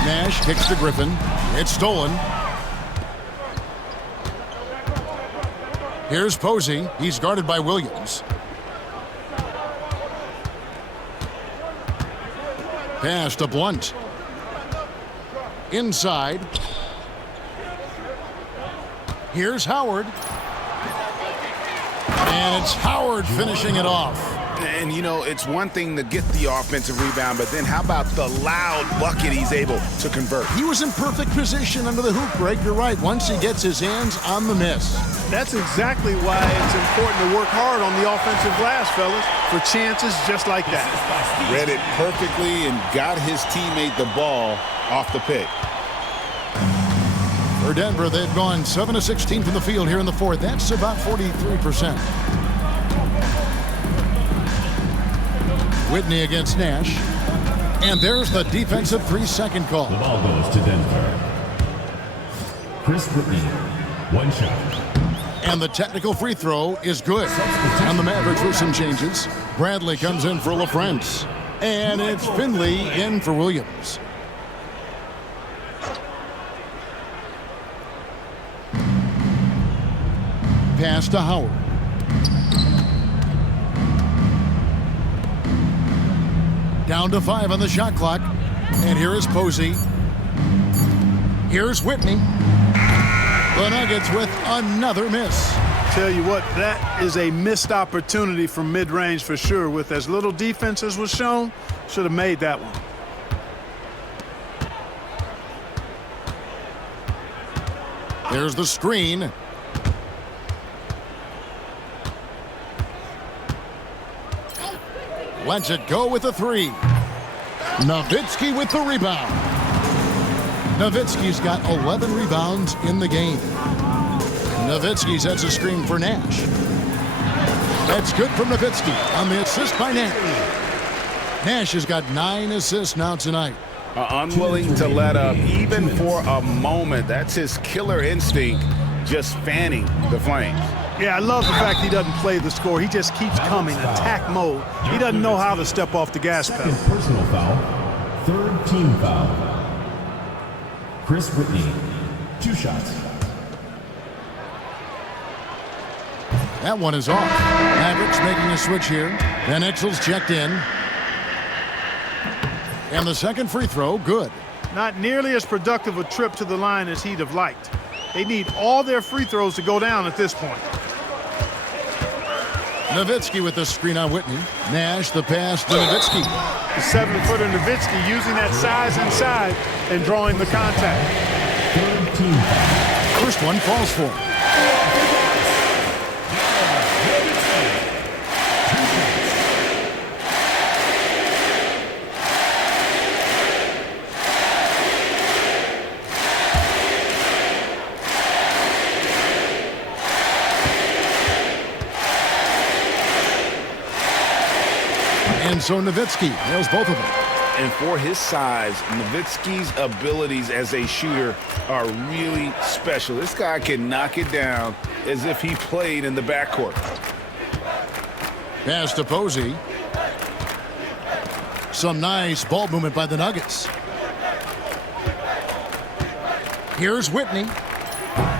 Nash kicks to Griffin. It's stolen. Here's Posey. He's guarded by Williams. Pass to Blunt. Inside. Here's Howard. And it's Howard finishing it off. And, you know, it's one thing to get the offensive rebound, but then how about the loud bucket he's able to convert? He was in perfect position under the hoop break. You're right. Once he gets his hands on the miss. That's exactly why it's important to work hard on the offensive glass, fellas, for chances just like that. Read it perfectly and got his teammate the ball off the pick. For Denver, they've gone 7 of 16 from the field here in the fourth. That's about 43%. Whitney against Nash. And there's the defensive 3-second call. The ball goes to Denver. Chris Whitney, one shot. And the technical free throw is good. And the Mavericks with some changes. Bradley comes in for LaFrance. And it's Finley in for Williams. Pass to Howard. Down to 5 on the shot clock. And here is Posey. Here's Whitney. The Nuggets with another miss. Tell you what, that is a missed opportunity from mid-range for sure. With as little defense as was shown, should have made that one. There's the screen. Lets it go with a 3. Nowitzki with the rebound. Nowitzki's got 11 rebounds in the game. Nowitzki sets a screen for Nash. That's good from Nowitzki on the assist by Nash. Nash has got 9 assists now tonight. Unwilling to let up even for a moment. That's his killer instinct, just fanning the flames. Yeah, I love the fact he doesn't play the score. He just keeps coming, attack mode. He doesn't know how to step off the gas pedal. Second personal foul. Third team foul. Chris Whitney, 2 shots. That one is off. Mavericks making a switch here. Van Exel's checked in. And the second free throw, good. Not nearly as productive a trip to the line as he'd have liked. They need all their free throws to go down at this point. Nowitzki with the screen on Whitney. Nash the pass to Nowitzki. The 7-footer Nowitzki using that size inside and drawing the contact. Third team foul. First one falls for him. And so Nowitzki nails both of them. And for his size, Nowitzki's abilities as a shooter are really special. This guy can knock it down as if he played in the backcourt. Pass to Posey. Some nice ball movement by the Nuggets. Here's Whitney.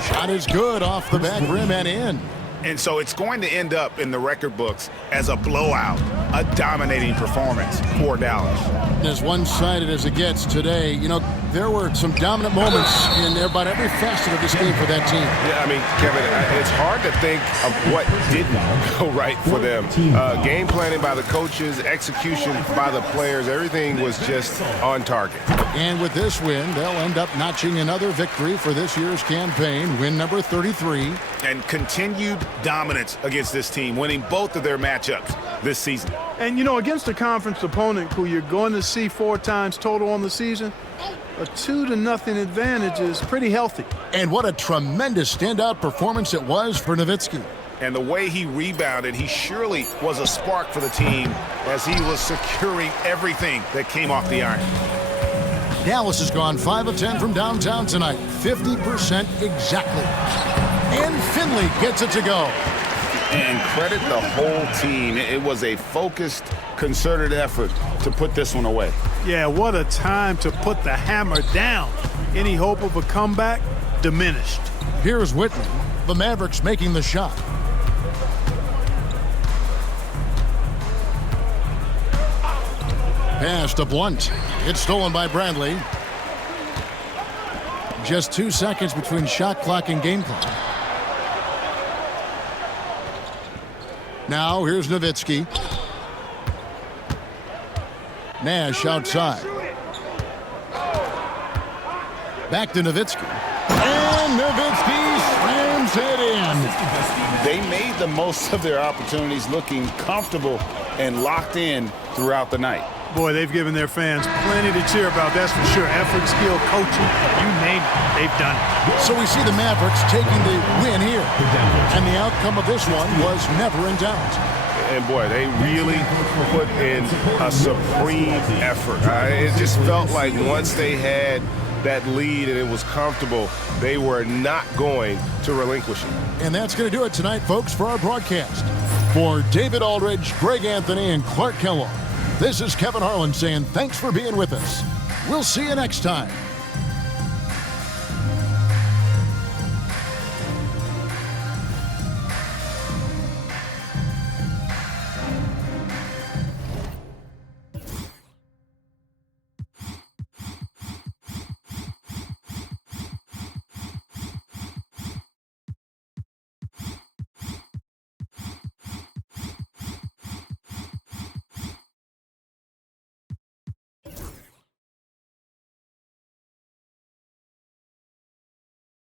Shot is good off the back rim and in. And so it's going to end up in the record books as a blowout, a dominating performance for Dallas. As one-sided as it gets today, you know, there were some dominant moments in about every facet of this game for that team. Yeah, I mean, Kevin, it's hard to think of what didn't go right for them. Game planning by the coaches, execution by the players, everything was just on target. And with this win, they'll end up notching another victory for this year's campaign, win number 33. And continued dominance against this team, winning both of their matchups this season. And, you know, against a conference opponent who you're going to see 4 times total on the season, a 2-0 advantage is pretty healthy. And what a tremendous standout performance it was for Nowitzki. And the way he rebounded, he surely was a spark for the team as he was securing everything that came off the iron. Dallas has gone 5 of 10 from downtown tonight, 50% exactly. And Finley gets it to go. And credit the whole team. It was a focused, concerted effort to put this one away. Yeah, what a time to put the hammer down. Any hope of a comeback diminished. Here's Whitman. The Mavericks making the shot. Pass to Blunt. It's stolen by Bradley. Just 2 seconds between shot clock and game clock. Now here's Nowitzki. Nash outside. Back to Nowitzki. And Nowitzki slams it in. They made the most of their opportunities, looking comfortable and locked in throughout the night. Boy, they've given their fans plenty to cheer about, that's for sure. Effort, skill, coaching, you name it, they've done it. So we see the Mavericks taking the win here. And the outcome of this one was never in doubt. And boy, they really put in a supreme effort. It just felt like once they had that lead and it was comfortable, they were not going to relinquish it. And that's going to do it tonight, folks, for our broadcast. For David Aldridge, Greg Anthony, and Clark Kellogg, this is Kevin Harlan saying thanks for being with us. We'll see you next time.